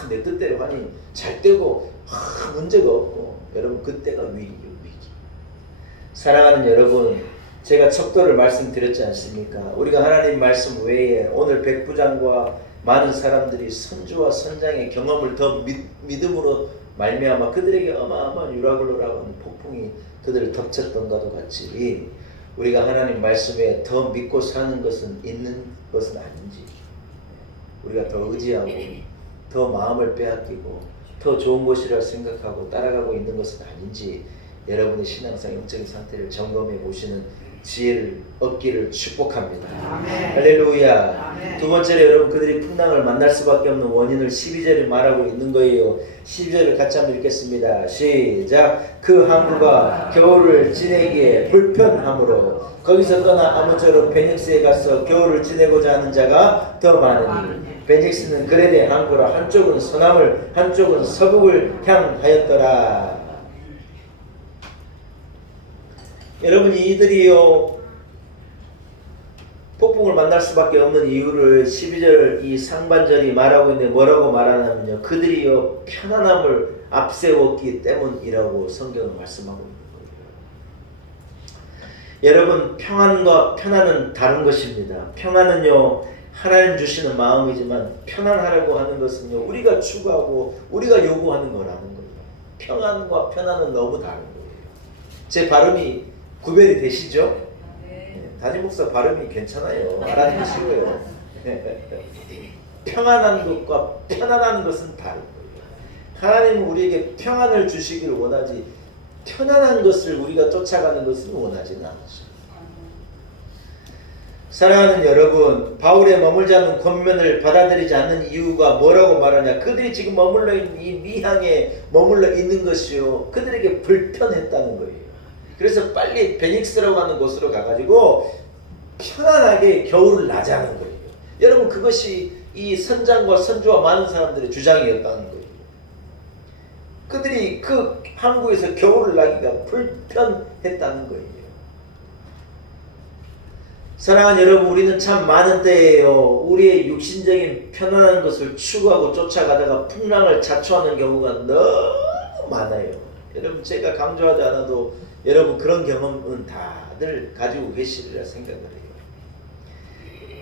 내 뜻대로 하니 잘 되고 문제가 없고 여러분 그때가 위기예요. 위기. 사랑하는 여러분, 제가 척도를 말씀드렸지 않습니까? 우리가 하나님 말씀 외에 오늘 백부장과 많은 사람들이 선주와 선장의 경험을 더 믿음으로 말미암아 그들에게 어마어마한 유라굴로라고 하는 폭풍이 그들을 덮쳤던 것과 같이 우리가 하나님 말씀에 더 믿고 사는 것은 있는 것은 아닌지, 우리가 더 의지하고 더 마음을 빼앗기고 더 좋은 것이라 생각하고 따라가고 있는 것은 아닌지 여러분의 신앙상 영적인 상태를 점검해 보시는 지혜를 얻기를 축복합니다. 아멘. 할렐루야. 아멘. 두 번째로 여러분 그들이 풍랑을 만날 수밖에 없는 원인을 12절에 말하고 있는 거예요. 12절을 같이 한번 읽겠습니다. 시작. 그 항구가 겨울을 지내기에 불편함으로 거기서 떠나 아무쪼록 베닉스에 가서 겨울을 지내고자 하는 자가 더 많으니 베닉스는 그레데 항구라 한쪽은 서남을 한쪽은 서북을 향하였더라. 여러분 이들이요 폭풍을 만날 수밖에 없는 이유를 12절 이 상반절이 말하고 있는데 뭐라고 말하냐면요 그들이요 편안함을 앞세웠기 때문이라고 성경은 말씀하고 있는 거예요. 여러분 평안과 편안은 다른 것입니다. 평안은요 하나님 주시는 마음이지만 편안하려고 하는 것은요 우리가 추구하고 우리가 요구하는 거라는 거예요. 평안과 편안은 너무 다른 거예요. 제 발음이 구별이 되시죠? 네, 담임 목사 발음이 괜찮아요. 알아듣기 쉬워요. 평안한 것과 편안한 것은 다른 거예요. 하나님은 우리에게 평안을 주시기를 원하지 편안한 것을 우리가 쫓아가는 것은 원하지는 않으십니다. 사랑하는 여러분, 바울의 머물지 않는 권면을 받아들이지 않는 이유가 뭐라고 말하냐? 그들이 지금 머물러 있는 이 미항에 머물러 있는 것이요 그들에게 불편했다는 거예요. 그래서 빨리 베닉스라고 하는 곳으로 가가지고 편안하게 겨울을 나자는 거예요. 여러분 그것이 이 선장과 선주와 많은 사람들의 주장이었다는 거예요. 그들이 그 항구에서 겨울을 나기가 불편했다는 거예요. 사랑하는 여러분, 우리는 참 많은 때에요 우리의 육신적인 편안한 것을 추구하고 쫓아가다가 풍랑을 자초하는 경우가 너무 많아요. 여러분 제가 강조하지 않아도 여러분 그런 경험은 다들 가지고 계시리라 생각을 해요.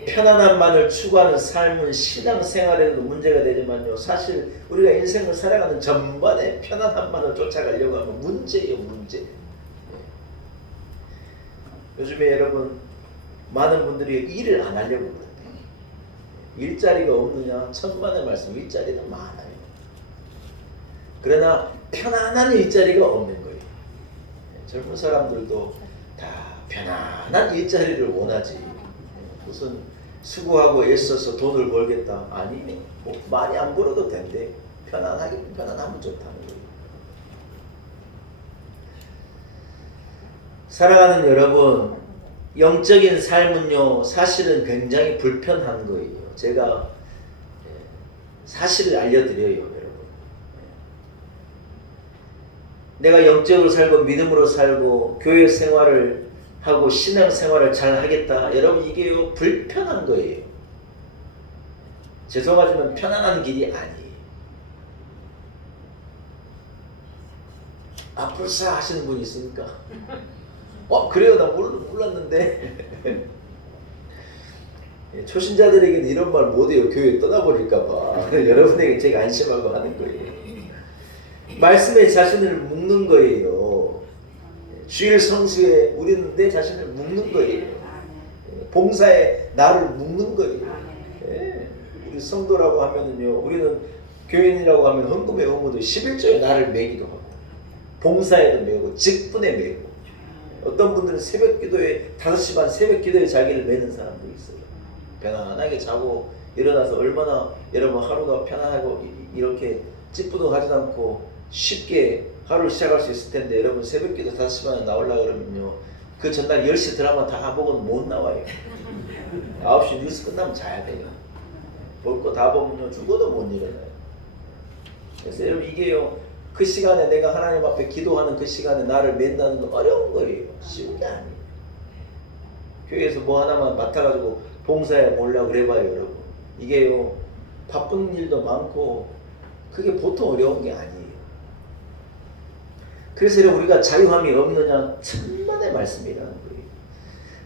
편안함만을 추구하는 삶은 신앙생활에도 문제가 되지만요 사실 우리가 인생을 살아가는 전반에 편안함만을 쫓아가려고 하면 문제예요. 문제. 요즘에 여러분 많은 분들이 일을 안 하려고 그러는데 일자리가 없느냐? 천만의 말씀, 일자리는 많아요. 그러나 편안한 일자리가 없는 거예요. 젊은 사람들도 다 편안한 일자리를 원하지. 무슨 수고하고 애써서 돈을 벌겠다. 아니, 뭐 많이 안 벌어도 된대. 편안하면 좋다는 거예요. 사랑하는 여러분, 영적인 삶은요, 사실은 굉장히 불편한 거예요. 제가 사실을 알려드려요, 여러분. 내가 영적으로 살고 믿음으로 살고 교회 생활을 하고 신앙 생활을 잘 하겠다. 여러분, 이게요, 불편한 거예요. 죄송하지만 편안한 길이 아니에요. 불사 하시는 분이 있으니까. 그래요? 나 몰랐는데. 초신자들에게는 이런 말 못해요. 교회 떠나버릴까봐. 여러분에게 제가 안심하고 하는 거예요. 말씀에 자신을 묶는 거예요. 주일 성수에 우리는 내 자신을 묶는 거예요. 봉사에 나를 묶는 거예요. 우리 성도라고 하면은요, 우리는 교인이라고 하면 헌금에 의무도 11조에 나를 매기도 하고, 봉사에도 매고, 직분에 매고, 어떤 분들은 새벽 기도에 5시 반 새벽 기도에 자기를 매는 사람도 있어요. 편안하게 자고 일어나서 얼마나 여러분 하루가 편안하고 이렇게 찌뿌둥 하지 않고 쉽게 하루를 시작할 수 있을 텐데, 여러분 새벽 기도 5시 반에 나오려고 그러면요, 그 전날 10시 드라마 다 보고는 못 나와요. 9시 뉴스 끝나면 자야 돼요. 볼 거 다 보면요, 죽어도 못 일어나요. 그래서 여러분, 이게요, 그 시간에 내가 하나님 앞에 기도하는 그 시간에 나를 맨다는 건 어려운 거예요. 쉬운 게 아니에요. 교회에서 뭐 하나만 맡아가지고 봉사에 몰라 그래봐요, 여러분. 이게요, 바쁜 일도 많고 그게 보통 어려운 게 아니에요. 그래서 여러분, 우리가 자유함이 없느냐? 천만의 말씀이라는 거예요.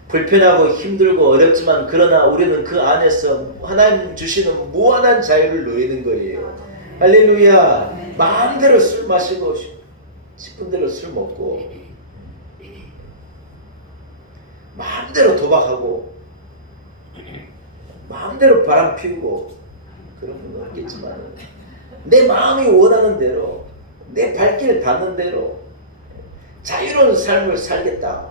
불편하고 힘들고 어렵지만 그러나 우리는 그 안에서 하나님 주시는 무한한 자유를 누리는 거예요. 할렐루야. 마음대로 술 마시고 싶은 대로 술 먹고 마음대로 도박하고 마음대로 바람 피우고 그런 건 없겠지만 내 마음이 원하는 대로 내 발길 닿는 대로 자유로운 삶을 살겠다.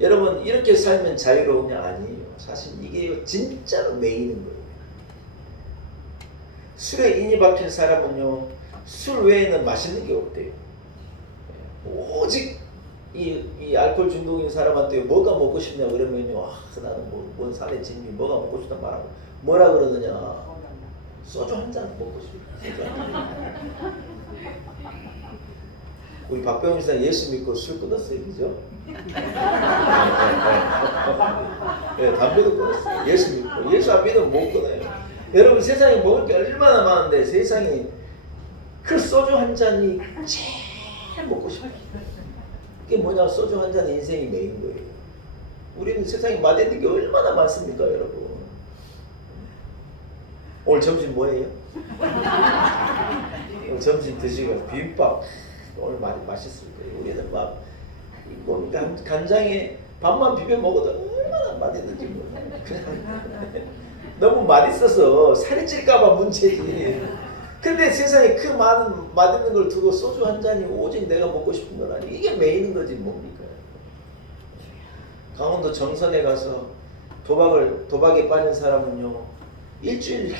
여러분, 이렇게 살면 자유로우냐? 아니에요. 사실 이게 진짜로 매이는 거예요. 술에 인이 박힌 사람은요, 술 외에는 맛있는 게 없대요. 오직 이 알코올 중독인 사람한테 뭐가 먹고 싶냐 그러면요, 나는 뭔 살에 진미 뭐가 먹고 싶단 말하고 뭐라 그러느냐, 소주 한 잔 먹고 싶다. 소주 한 잔. 우리 박병훈 씨는 예수 믿고 술 끊었어요, 그죠? 네, 담배도 끊었어요. 예수 믿고. 예수 안 믿으면 못 끊어요. 여러분, 세상에 먹을 게 얼마나 많은데 세상에 그 소주 한 잔이 제일 먹고 싶어요. 그게 뭐냐? 소주 한 잔 인생이 메인 거예요. 우리는 세상에 맛있는 게 얼마나 많습니까, 여러분? 오늘 점심 뭐예요? 오늘 점심 드시고 비빔밥 오늘 맛있을 거예요. 우리는 막 뭐 간장에 밥만 비벼 먹어도 얼마나 맛있는지 몰라요. 너무 맛있어서 살이 찔까봐 문제지. 근데 세상에 그 많은 맛있는 걸 두고 소주 한 잔이 오직 내가 먹고 싶은 건 아니에요. 이게 메이는 거지 뭡니까? 강원도 정선에 가서 도박에 빠진 사람은요, 일주일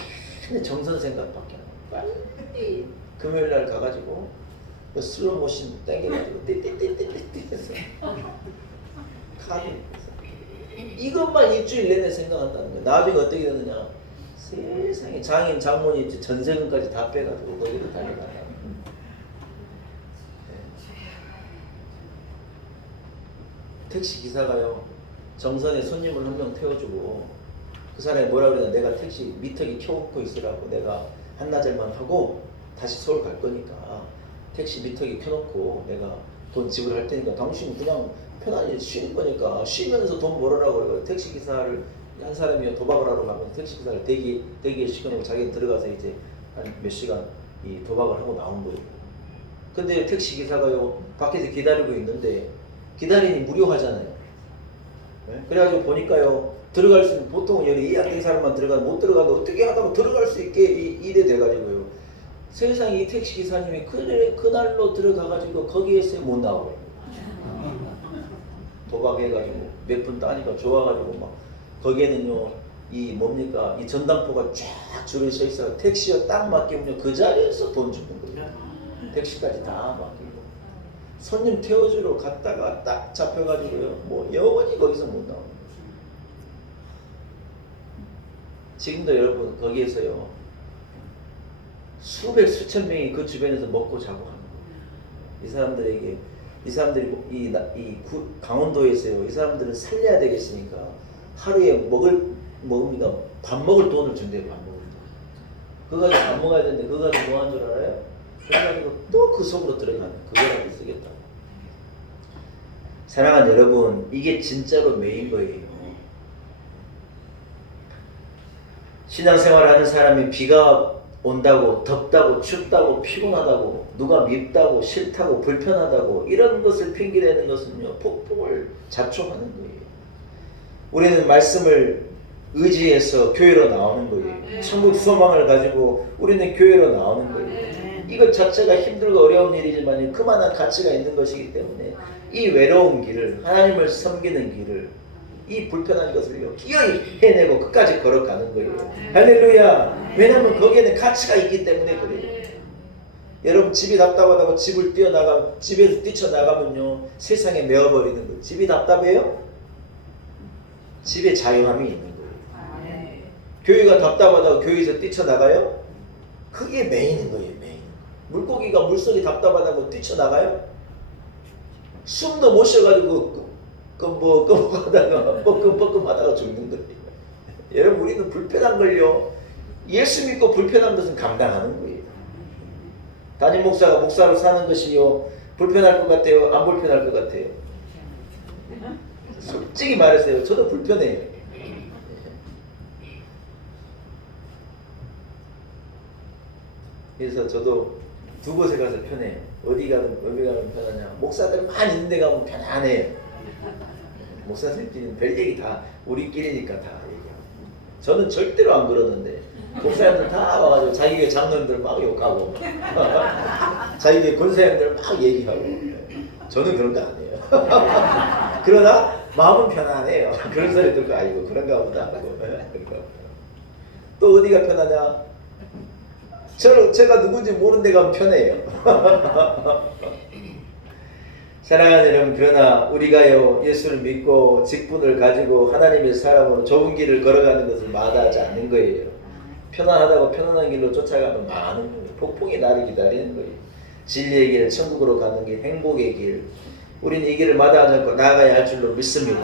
내내 정선 생각밖에 안 해요. 빨리 금요일 날 가가지고 슬로우 모션 땡겨가지고 띠띠띠띠띠 해서 카드 이것만 일주일 내내 생각한다는 거야. 나중에 어떻게 되느냐? 세상에 장인 장모님 전세금까지 다 빼가지고 거기로 달려간다. 택시 기사가요, 정선에 손님을 한 명 태워주고 그 사람이 뭐라 그러냐, 내가 택시 미터기 켜놓고 있으라고, 내가 한나절만 하고 다시 서울 갈 거니까 택시 미터기 켜놓고 내가 돈 지불할 테니까 당신 그냥 편안히 쉬는 거니까 쉬면서 돈 벌으라고 그래요. 택시 기사를 한 사람이 도박을 하러 가면 택시 기사를 대기에 시켜놓고 자기는 들어가서 이제 한 몇 시간 이 도박을 하고 나온 거예요. 근데 택시 기사가요, 밖에서 기다리고 있는데 기다리니 무료하잖아요. 그래가지고 보니까요, 들어갈 수 있는, 보통 여기 예약된 사람만 들어가도 못 들어가도 어떻게 하다가 들어갈 수 있게 이래 돼가지고요. 세상에 이 택시 기사님이 그날로 들어가가지고 거기에서 못 나와요. 도박해가지고 몇 분 따니까 좋아가지고 막 거기에는요, 이 뭡니까, 이 전당포가 쫙 줄이 서 있어. 택시가 딱 맡기면요, 그 자리에서 돈 주는 거예요. 택시까지 다 맡기고 손님 태워주러 갔다가 딱 잡혀가지고요, 뭐 영원히 거기서 못 나와요. 지금도 여러분 거기에서요, 수백 수천 명이 그 주변에서 먹고 자고 하는 거예요. 이 사람들이 강원도에서요, 이 사람들은 살려야 되겠으니까 하루에 먹습니다. 밥 먹을 돈을 준대요. 밥 먹을 돈. 그거 가지고 밥 먹어야 되는데 그거 가지고 뭐 하는 줄 알아요? 그래가지고 또 그 속으로 들어가는 그거라도 쓰겠다고. 사랑하는 여러분, 이게 진짜로 매인 거예요. 신앙생활을 하는 사람이 비가 온다고, 덥다고, 춥다고, 피곤하다고, 누가 밉다고, 싫다고, 불편하다고 이런 것을 핑계대는 것은요, 폭풍을 자초하는 거예요. 우리는 말씀을 의지해서 교회로 나오는 거예요. 천국 소망을 가지고 우리는 교회로 나오는 거예요. 이것 자체가 힘들고 어려운 일이지만 그만한 가치가 있는 것이기 때문에 이 외로운 길을, 하나님을 섬기는 길을, 이 불편한 것을요, 기어이 해내고 끝까지 걸어가는 거예요. 할렐루야. 왜냐하면 거기에는 가치가 있기 때문에 그래요. 여러분, 집이 답답하다고 집에서 뛰쳐나가면요, 세상에 메어버리는 거예요. 집이 답답해요? 집에 자유함이 있는 거예요. 교회가 답답하다고 교회에서 뛰쳐나가요? 그게 메이는 거예요. 메인. 물고기가 물속이 답답하다고 뛰쳐나가요? 숨도 못 쉬어가지고 끔뻑끔뻑하다가 뻐끔뻐끔하다가 죽는 거예요. 여러분, 우리는 불편한 걸요, 예수 믿고 불편한 것은 감당하는 거예요. 담임 목사가 목사로 사는 것이요, 불편할 것 같아요? 안 불편할 것 같아요? 솔직히 말해서요, 저도 불편해요. 그래서 저도 두 곳에 가서 편해요. 어디 가면 편하냐? 목사들 많이 있는 데 가면 편안해요. 목사들끼리는 별 얘기 다 우리끼리니까 다 얘기하고. 저는 절대로 안 그러는데 목사님들 다 와가지고 자기 교회 장로님들 막 욕하고 자기 교회 권사님들 막 얘기하고. 저는 그런 거 아니에요. 그러나 마음은 편안해요. 그런 소리 듣고 아이고 그런가 보다 하고. 또 어디가 편하냐? 제가 누군지 모르는 데 가면 편해요. 사랑하는 여러분, 그러나 우리가요, 예수를 믿고 직분을 가지고 하나님의 사람으로 좋은 길을 걸어가는 것을 마다하지 않는 거예요. 편안하다고 편안한 길로 쫓아가면 많은 거예요. 폭풍이 나를 기다리는 거예요. 진리의 길, 천국으로 가는 길, 행복의 길, 우리는 이 길을 마다하지 않고 나아가야 할 줄로 믿습니다.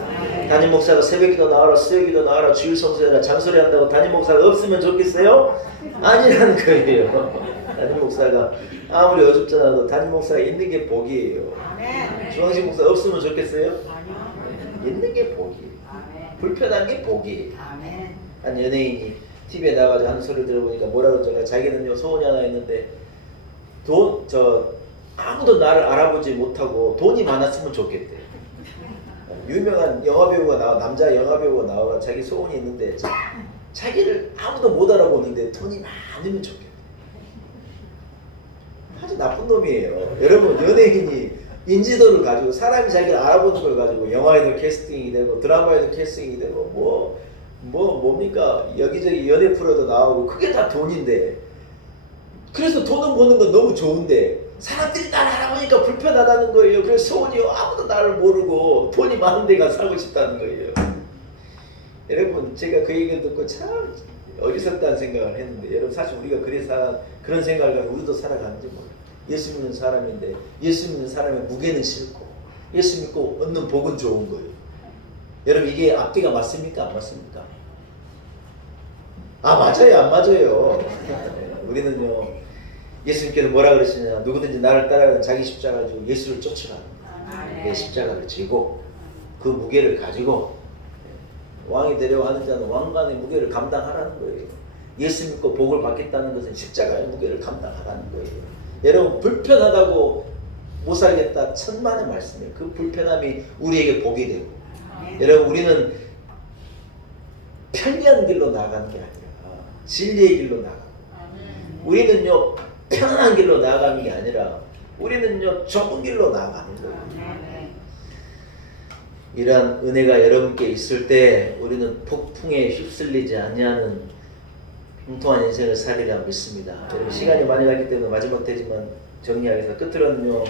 담임 목사가 새벽기도 나와라, 수요기도 나와라, 주일 성수해라, 장소리 한다고 담임 목사가 없으면 좋겠어요? 아니라는 거예요. 담임 목사가 아무리 어줍잖아도 담임 목사가 있는 게 복이에요. 중앙식 목사 없으면 좋겠어요? 있는 게 복이에요. 불편한 게 복이에요. 한 연예인이 TV에 나가서 하는 소리를 들어보니까 뭐라고 그러잖아요. 자기는요, 소원이 하나 있는데 아무도 나를 알아보지 못하고 돈이 많았으면 좋겠대. 유명한 영화배우가 남자 영화배우가 나와 자기 소원이 있는데 자기를 아무도 못 알아보는데 돈이 많으면 좋겠대. 아주 나쁜 놈이에요. 여러분, 연예인이 인지도를 가지고 사람이 자기를 알아보는 걸 가지고 영화에도 캐스팅이 되고 드라마에도 캐스팅이 되고 뭡니까 여기저기 연예 프로도 나오고 그게 다 돈인데, 그래서 돈은 버는 건 너무 좋은데 사람들이 나를 알아보니까 불편하다는 거예요. 그래서 소원이요, 아무도 나를 모르고 돈이 많은 데가 살고 싶다는 거예요. 여러분, 제가 그 얘기를 듣고 참 어리석다는 생각을 했는데, 여러분 사실 우리가 그런 생각을 가지고 우리도 살아가는지 몰라요. 예수 믿는 사람인데 예수 믿는 사람의 무게는 싫고 예수 믿고 얻는 복은 좋은 거예요. 여러분, 이게 앞뒤가 맞습니까? 안 맞습니까? 맞아요, 안 맞아요? 우리는요, 예수님께서 뭐라 그러시냐, 누구든지 나를 따라가는 자기 십자가를 지고 예수를 쫓으라. 내 십자가를 지고 그 무게를 가지고 왕이 되려고 하는 자는 왕관의 무게를 감당하라는 거예요. 예수 믿고 복을 받겠다는 것은 십자가의 무게를 감당하라는 거예요. 여러분, 불편하다고 못 살겠다, 천만의 말씀이에요. 그 불편함이 우리에게 복이 되고 여러분 우리는 편리한 길로 나가는 게 아니라 진리의 길로 나가고 우리는요 편안한 길로 나가는 게 아니라 우리는요 좁은 길로 나가는 거예요. 이러한 은혜가 여러분께 있을 때 우리는 폭풍에 휩쓸리지 아니하는 형통한 인생을 살리라 믿습니다. 여러분 시간이 많이 갔기 때문에 마지막 때지만 정리하겠습니다. 끝으로는요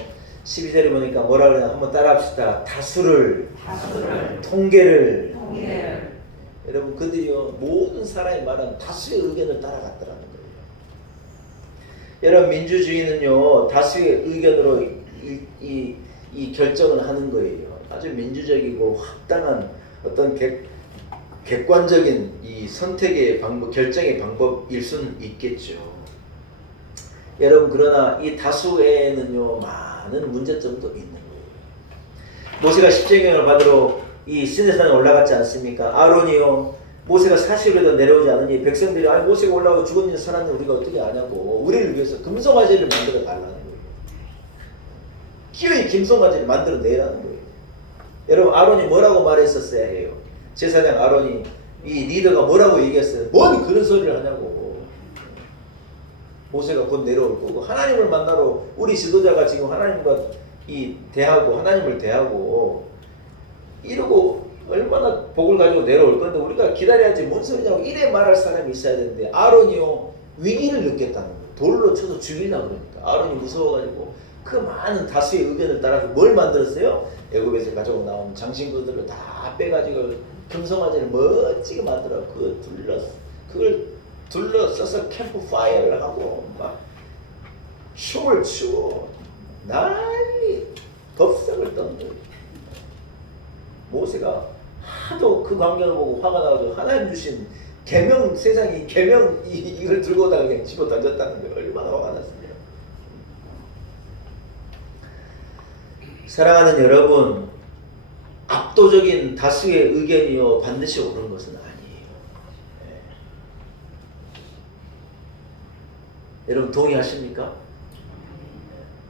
12절에 보니까 뭐라 그러나 한번 따라 합시다. 다수를 통계를 여러분 그들이요 모든 사람이 말하는 다수의 의견을 따라갔더라는 거예요. 여러분 민주주의는요 다수의 의견으로 이 결정을 하는 거예요. 아주 민주적이고 합당한 어떤 객관적인 이 선택의 방법, 결정의 방법일 수는 있겠죠. 여러분 그러나 이 다수에는요 많은 문제점도 있는 거예요. 모세가 십계명을 받으러 이 시내산에 올라갔지 않습니까? 아론이요 모세가 40일에도 내려오지 않으니 백성들이 아니 모세가 올라가고 죽었는지 살았는지 우리가 어떻게 아냐고 우리를 위해서 금송아지를 만들어 달라는 거예요. 기어이 김송아지를 만들어 내라는 거예요. 여러분 아론이 뭐라고 말했었어야 해요? 제사장 아론이 이 리더가 뭐라고 얘기했어요? 뭔 그런 소리를 하냐고. 모세가 곧 내려올 거고 하나님을 만나러 우리 지도자가 지금 하나님과 대하고 하나님을 대하고 이러고 얼마나 복을 가지고 내려올 건데 우리가 기다려야지 뭔 소리냐고 이래 말할 사람이 있어야 되는데 아론이요 위기를 느꼈다는 거예요. 돌로 쳐서 죽이려고 그러니까 아론이 무서워가지고 그 많은 다수의 의견을 따라서 뭘 만들었어요? 애굽에서 가지고 나온 장신구들을 다 빼가지고 금송아지를 멋지게 만들어 그걸 둘러서서 캠프 파이어를 하고 막 춤을 추고 난리 덥석을 떴는 거예요. 모세가 하도 그 광경을 보고 화가 나가지고 하나님 주신 계명 세상이 계명 이걸 들고 오다가 그냥 집어 던졌다는 거예요. 얼마나 화가 났습니까? 사랑하는 여러분, 압도적인 다수의 의견이요 반드시 옳은 것은 아니에요. 네. 여러분 동의하십니까?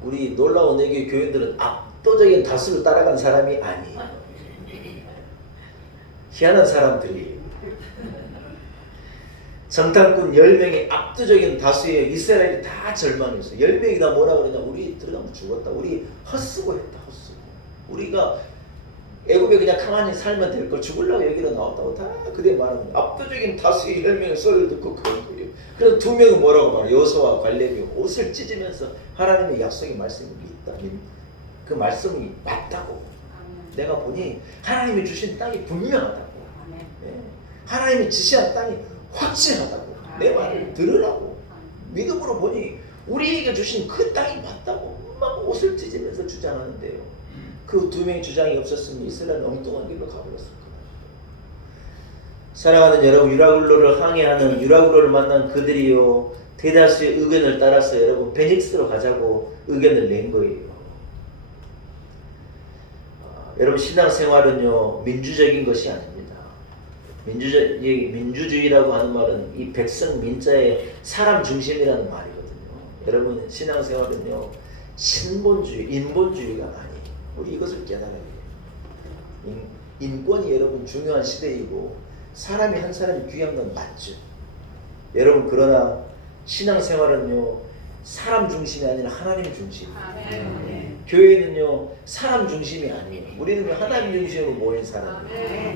우리 놀라운 애교 교인들은 압도적인 다수를 따라간 사람이 아니에요. 희한한 사람들이 정탐꾼 10명의 압도적인 다수의 이스라엘이 다 절망했어요. 10명이 다 뭐라 그러냐 우리 들어가면 죽었다. 우리 헛수고 했다. 헛수고. 우리가 애굽에 그냥 가만히 살면 될 걸 죽으려고 여기로 나왔다고 다 그대 말하는 거예요. 압도적인 다수의 10명의 소리를 듣고 그런 거예요. 그래서 2명은 뭐라고 말해요? 여호수아와 갈렙이 옷을 찢으면서 하나님의 약속의 말씀이 있다. 그 말씀이 맞다고. 내가 보니 하나님이 주신 땅이 분명하다고. 네. 하나님이 지시한 땅이 확실하다고. 내 말을 들으라고. 믿음으로 보니 우리에게 주신 그 땅이 맞다고 막 옷을 찢으면서 주장하는데요. 그 2명의 주장이 없었으면 이스라엘은 엉뚱한 길로 가버렸을 거예요. 사랑하는 여러분, 유라굴로를 항해하는 유라굴로를 만난 그들이요 대다수의 의견을 따라서 여러분 베닉스로 가자고 의견을 낸 거예요. 여러분 신앙생활은요 민주적인 것이 아닙니다. 민주주의라고 하는 말은 이 백성 민자의 사람 중심이라는 말이거든요. 여러분 신앙생활은요 신본주의, 인본주의가 아니에요. 우리 이것을 깨달아야 돼요. 인권이 여러분 중요한 시대이고 사람이 한 사람이 귀한 건 맞죠. 여러분 그러나 신앙생활은요 사람 중심이 아니라 하나님 중심. 교회는요 사람 중심이 아니에요. 우리는 하나님 중심으로 모인 사람.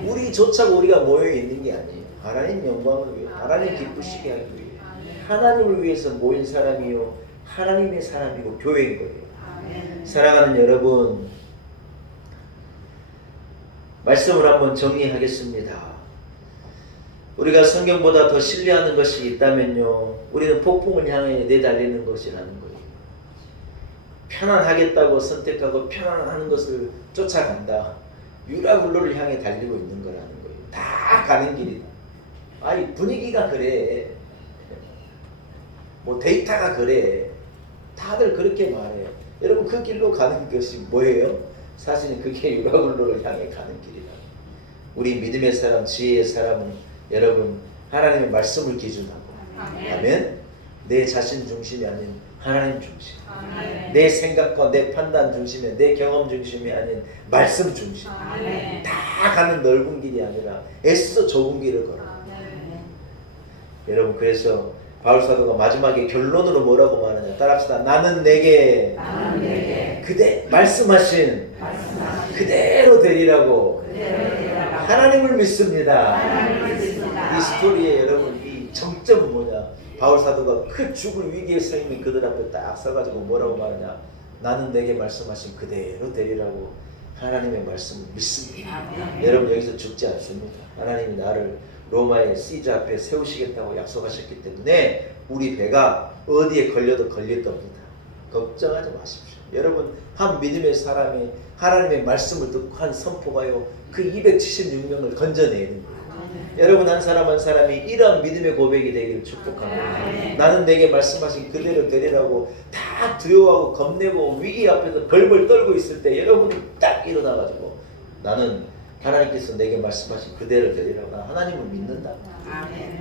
우리조차고 우리가 모여 있는 게 아니에요. 하나님 영광을 위해, 하나님 기쁘시게 하기 위해, 하나님을 위해서 모인 사람이요 하나님의 사람이고 교회인 거예요. 사랑하는 여러분, 말씀을 한번 정리하겠습니다. 우리가 성경보다 더 신뢰하는 것이 있다면요 우리는 폭풍을 향해 내달리는 것이라는 거예요. 편안하겠다고 선택하고 편안하는 것을 쫓아간다. 유라굴로를 향해 달리고 있는 거라는 거예요. 다 가는 길이다. 아니 분위기가 그래. 뭐 데이터가 그래. 다들 그렇게 말해요. 여러분 그 길로 가는 것이 뭐예요? 사실은 그게 유라굴로를 향해 가는 길이다. 우리 믿음의 사람, 지혜의 사람은 여러분 하나님의 말씀을 기준하고 아멘. 내 자신 중심이 아닌 하나님 중심. 내 생각과 내 판단 중심에 내 경험 중심이 아닌 말씀 중심. 다 가는 넓은 길이 아니라 애써 좁은 길을 걸어. 여러분 그래서 바울 사도가 마지막에 결론으로 뭐라고 말하냐 따라합시다. 나는 내게 그대 말씀하신 그대로 되리라고 하나님을 믿습니다. 이 스토리에 여러분 이 정점은 뭐냐? 바울 사도가 그 죽을 위기에 서 있는 그들 앞에 딱 서가지고 뭐라고 말하냐? 나는 내게 말씀하신 그대로 되리라고 하나님의 말씀을 믿습니다. 여러분 여기서 죽지 않습니다. 하나님이 나를 로마의 시저 앞에 세우시겠다고 약속하셨기 때문에 우리 배가 어디에 걸려도 걸렸답니다. 걱정하지 마십시오. 여러분 한 믿음의 사람이 하나님의 말씀을 듣고 한 선포가요 그 276명을 건져내는 거예요. 여러분 한 사람 한 사람이 이런 믿음의 고백이 되기를 축복합니다. 나는 내게 말씀하신 그대로 되리라고 다 두려워하고 겁내고 위기 앞에서 벌벌 떨고 있을 때 여러분이 딱 일어나가지고 나는 하나님께서 내게 말씀하신 그대로 되리라고 나 하나님을 믿는다.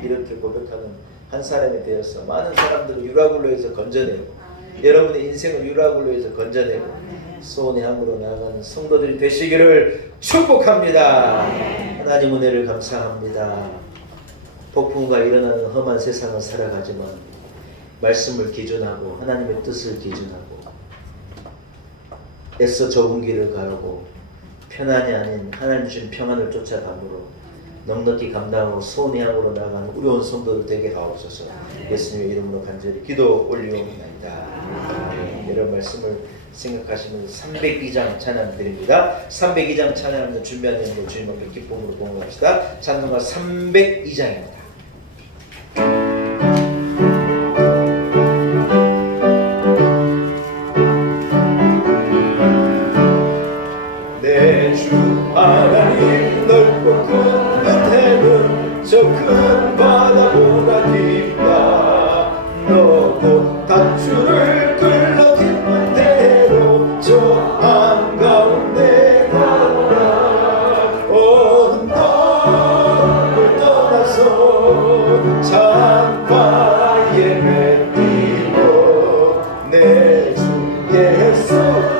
이렇게 고백하는 한 사람이 되어서 많은 사람들을 유라굴로에서 건져내고 여러분의 인생을 유라굴로에서 건져내고 소원의 향으로 나아가는 성도들이 되시기를 축복합니다. 하나님 은혜를 감사합니다. 폭풍우가 일어나는 험한 세상을 살아가지만 말씀을 기준하고 하나님의 뜻을 기준하고 애써 좁은 길을 가고 편안이 아닌 하나님 주신 평안을 쫓아감으로 넉넉히 감당하고 소원의 향으로 나아가는 우리 온 성도들 되게 하옵소서. 예수님의 이름으로 간절히 기도 올리옵나이다. 이런 말씀을 생각하시면서 302장 찬양 드립니다. 302장 찬양을 준비하는 거 주님 앞에 기쁨으로 공헌합시다. 찬송가 302장입니다. 내 주 하나님 넓고 큰 은혜는 저 큰 바다보다 깊다. 너고 단추를 끌러 깊은 대로 저 한가운데 가라. 언덕을 떠나서 창바에 맺히고 내 주 예수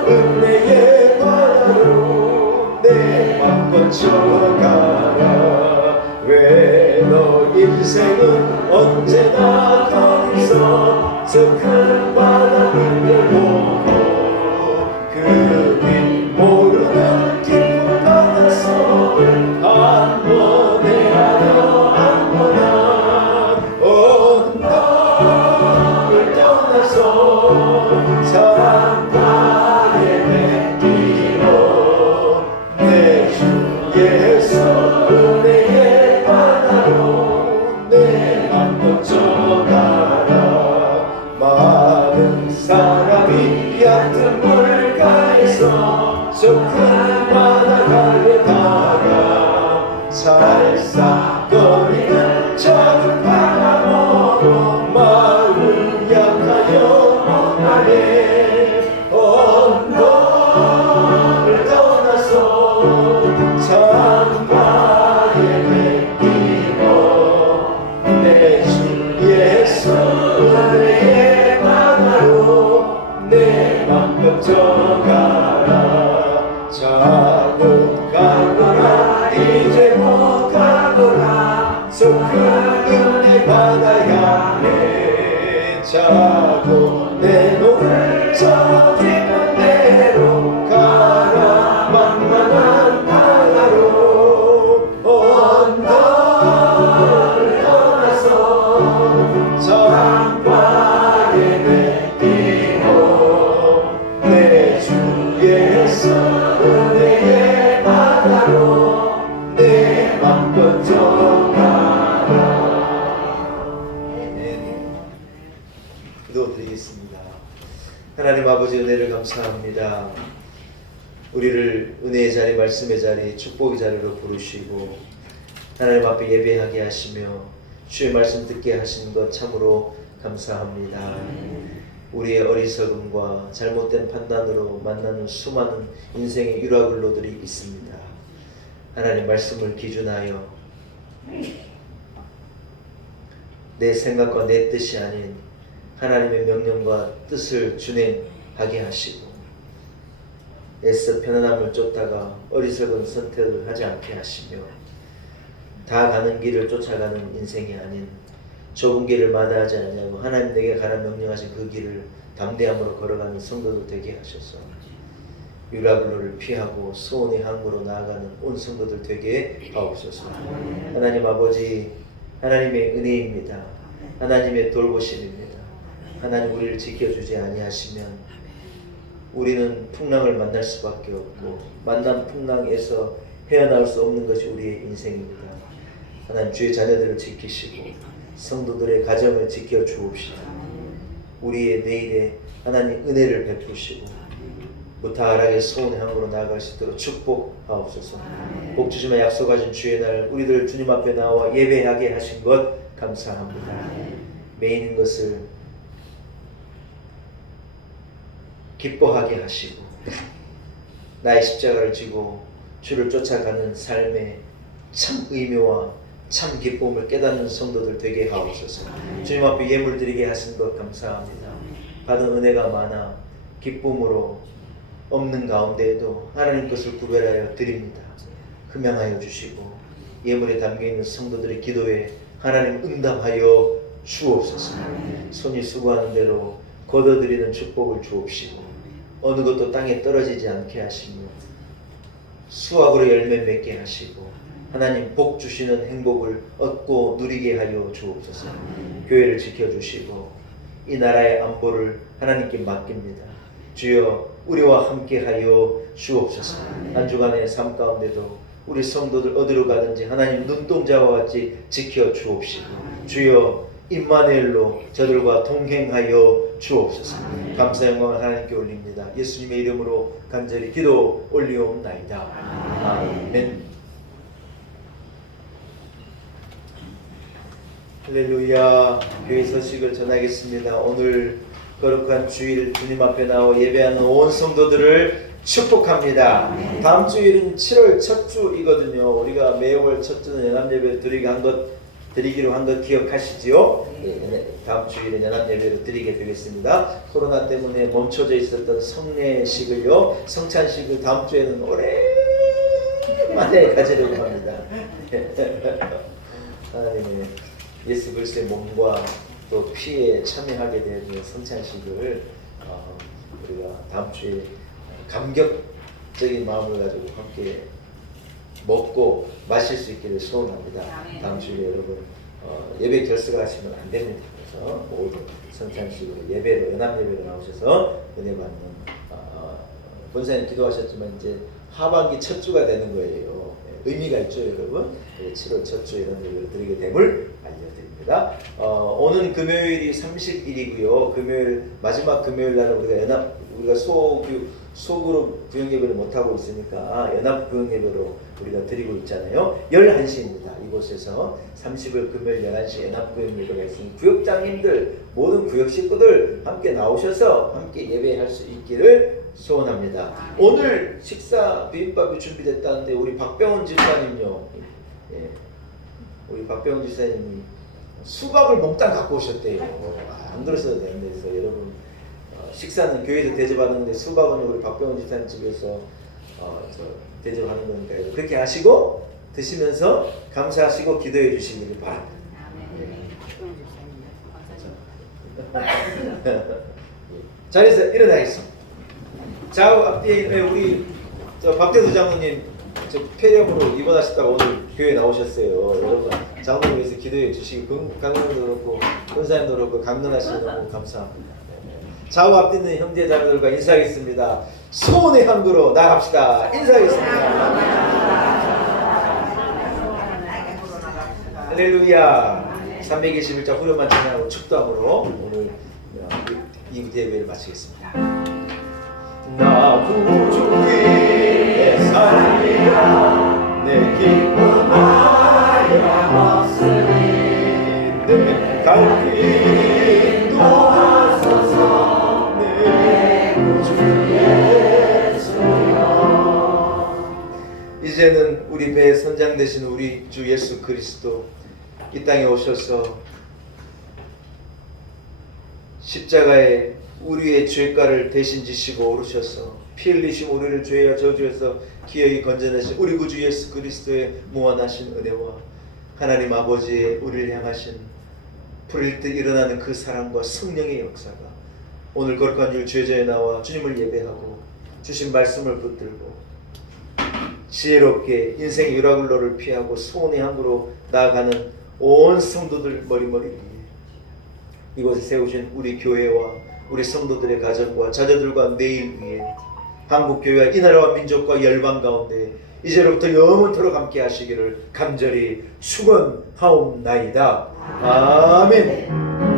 은혜의 바다로 내 맘 거쳐가라. 왜 너 인생은 언제나 거기서 저 큰 바다를 보고 그 빛 모르는 깊은 바닷속을 한 번에 하려 한 번아. 언덕을 떠나서 창바에 맺히고 내 주 예수 은혜의 바다로 내 맘 거쳐가라. 많은 사람이 얕은 물가에서 저 큰 바다가에 다가 찰싹거리는 작은 바람으로 마음 약하여 못하네. 언덕을 떠나서 창바에 맺히고 내 주 예수 은혜의 바다로 내 맘 거쳐가라. 자고 가거라 이제 못 가거라. 저 큰 은혜 바다 향해 자고 내 몸을 저 깊은 데로 가라. 만만한 바다로 언덕을 떠나서 창바에 맺히고 내 주 예수 은혜의 바다로 내 맘 거쳐가라. 기도드리겠습니다. 하나님 아버지 은혜를 감사합니다. 우리를 은혜의 자리, 말씀의 자리, 축복의 자리로 부르시고 하나님 앞에 예배하게 하시며 주의 말씀 듣게 하신 것 참으로 감사합니다. 우리의 어리석음과 잘못된 판단으로 만나는 수많은 인생의 유라굴로들이 있습니다. 하나님 말씀을 기준하여 내 생각과 내 뜻이 아닌 하나님의 명령과 뜻을 준행하게 하시고 애써 편안함을 쫓다가 어리석은 선택을 하지 않게 하시며 다 가는 길을 쫓아가는 인생이 아닌 좁은 길을 마다하지 아니하고 하나님 내게 가라 명령하신 그 길을 담대함으로 걸어가는 성도들 되게 하셔서 유라블루를 피하고 소원의 항구로 나아가는 온 성도들 되게 하옵소서. 하나님 아버지, 하나님의 은혜입니다. 하나님의 돌보심입니다. 하나님 우리를 지켜주지 아니하시면 우리는 풍랑을 만날 수밖에 없고 만난 풍랑에서 헤어나올 수 없는 것이 우리의 인생입니다. 하나님 주의 자녀들을 지키시고 성도들의 가정을 지켜 주옵시다. 우리의 내일에 하나님 은혜를 베푸시고 무탈하게 소원의 항구로 나아갈 수 있도록 축복하옵소서. 복 주시며 약속하신 주의 날 우리들 주님 앞에 나와 예배하게 하신 것 감사합니다. 메이는 것을 기뻐하게 하시고 나의 십자가를 지고 주를 쫓아가는 삶의 참 의미와 참 기쁨을 깨닫는 성도들 되게 하옵소서. 주님 앞에 예물 드리게 하신 것 감사합니다. 받은 은혜가 많아 기쁨으로 없는 가운데에도 하나님 것을 구별하여 드립니다. 흠양하여 주시고 예물에 담겨있는 성도들의 기도에 하나님 응답하여 주옵소서. 손이 수고하는 대로 거둬들이는 축복을 주옵시고 어느 것도 땅에 떨어지지 않게 하시며 수확으로 열매 맺게 하시고 하나님 복 주시는 행복을 얻고 누리게 하여 주옵소서. 교회를 지켜주시고 이 나라의 안보를 하나님께 맡깁니다. 주여 우리와 함께하여 주옵소서. 한 주간의 삶 가운데도 우리 성도들 어디로 가든지 하나님 눈동자와 같이 지켜 주옵시고 주여 임마누엘로 저들과 동행하여 주옵소서. 감사 영광을 하나님께 올립니다. 예수님의 이름으로 간절히 기도 올리옵나이다. 아멘. 할렐루야. 교회 소식을 전하겠습니다. 오늘 거룩한 주일 주님 앞에 나와 예배하는 온 성도들을 축복합니다. 다음 주일은 7월 첫 주이거든요. 우리가 매월 첫 주는 연합 예배를 드리기로 한 것 기억하시지요? 네, 다음 주일에 연합 예배를 드리게 되겠습니다. 코로나 때문에 멈춰져 있었던 성례식을요, 성찬식을 다음 주에는 오랜만에 가지려고 합니다. 하나님의 예수 그리스도의 몸과 또 피에 참여하게 된 성찬식을 우리가 다음 주에 감격적인 마음을 가지고 함께 먹고 마실 수 있기를 소원합니다. 다음 주에 여러분 예배 결석하시면 안 됩니다. 그래서 모든 성찬식으로 예배로 연합 예배로 나오셔서 은혜 받는 본사님 기도하셨지만 이제 하반기 첫 주가 되는 거예요. 의미가 있죠, 여러분. 7월 첫 주에 이런 예배를 드리게 됨을 알려드립니다. 오는 금요일이 30일이고요. 금요일 마지막 금요일 날 우리가 소그룹 구역 예배를 못 하고 있으니까 연합 구역 예배로 우리가 드리고 있잖아요. 11시입니다. 이곳에서 30일 금요일 11시 연합 구역 예배가 있으니 구역장님들 모든 구역 식구들 함께 나오셔서 함께 예배할 수 있기를 소원합니다. 오늘 식사 비빔밥이 준비됐다는데 우리 박병원 집사님요. 예. 우리 박병원 집사님이 수박을 몽땅 갖고 오셨대요. 안 그랬어도 되는데 그래서 여러분 식사는 교회에서 대접하는데 수박은 우리 박병원 집사님 집에서 대접하는 거니까요. 그렇게 하시고 드시면서 감사하시고 기도해 주시기를 바랍니다. 자리에서 일어나겠습니다. 좌우 앞뒤에 우리 박대수 장로님 폐렴으로 입원하셨다가 오늘 교회 나오셨어요. 여러분 장로님 위해서 기도해 주시고 강릉도 그렇고 권사님도 그렇고 강론하시면 너무 감사합니다. 좌우 앞뒤는 형제 자매들과 인사하겠습니다. 소원의 항구로 나갑시다. 인사하겠습니다. 할렐루야. 321자 후렴만 찬양하고 축도함으로 오늘 이 예배를 마치겠습니다. 나 구주 위에 살리라 내 기쁨 하염없으니 내 갈 길 인도하소서 내 구주 예수여. 이제는 우리 배의 선장 되신 우리 주 예수 그리스도 이 땅에 오셔서 십자가에 우리의 죄가를 대신 지시고 오르셔서 피 흘리심 우리를 죄와 저주에서 기어이 건져내신 우리 구주 예수 그리스도의 무한하신 은혜와 하나님 아버지의 우리를 향하신 불일 듯 일어나는 그 사랑과 성령의 역사가 오늘 거룩한 율 주의자에 나와 주님을 예배하고 주신 말씀을 붙들고 지혜롭게 인생의 유라굴로를 피하고 소원의 항구로 나아가는 온 성도들 머리머리 위에 이곳에 세우신 우리 교회와 우리 성도들의 가정과 자녀들과 내일 위에 한국교회와 이 나라와 민족과 열방 가운데 이제로부터 영원토록 함께 하시기를 간절히 축원하옵나이다. 아멘.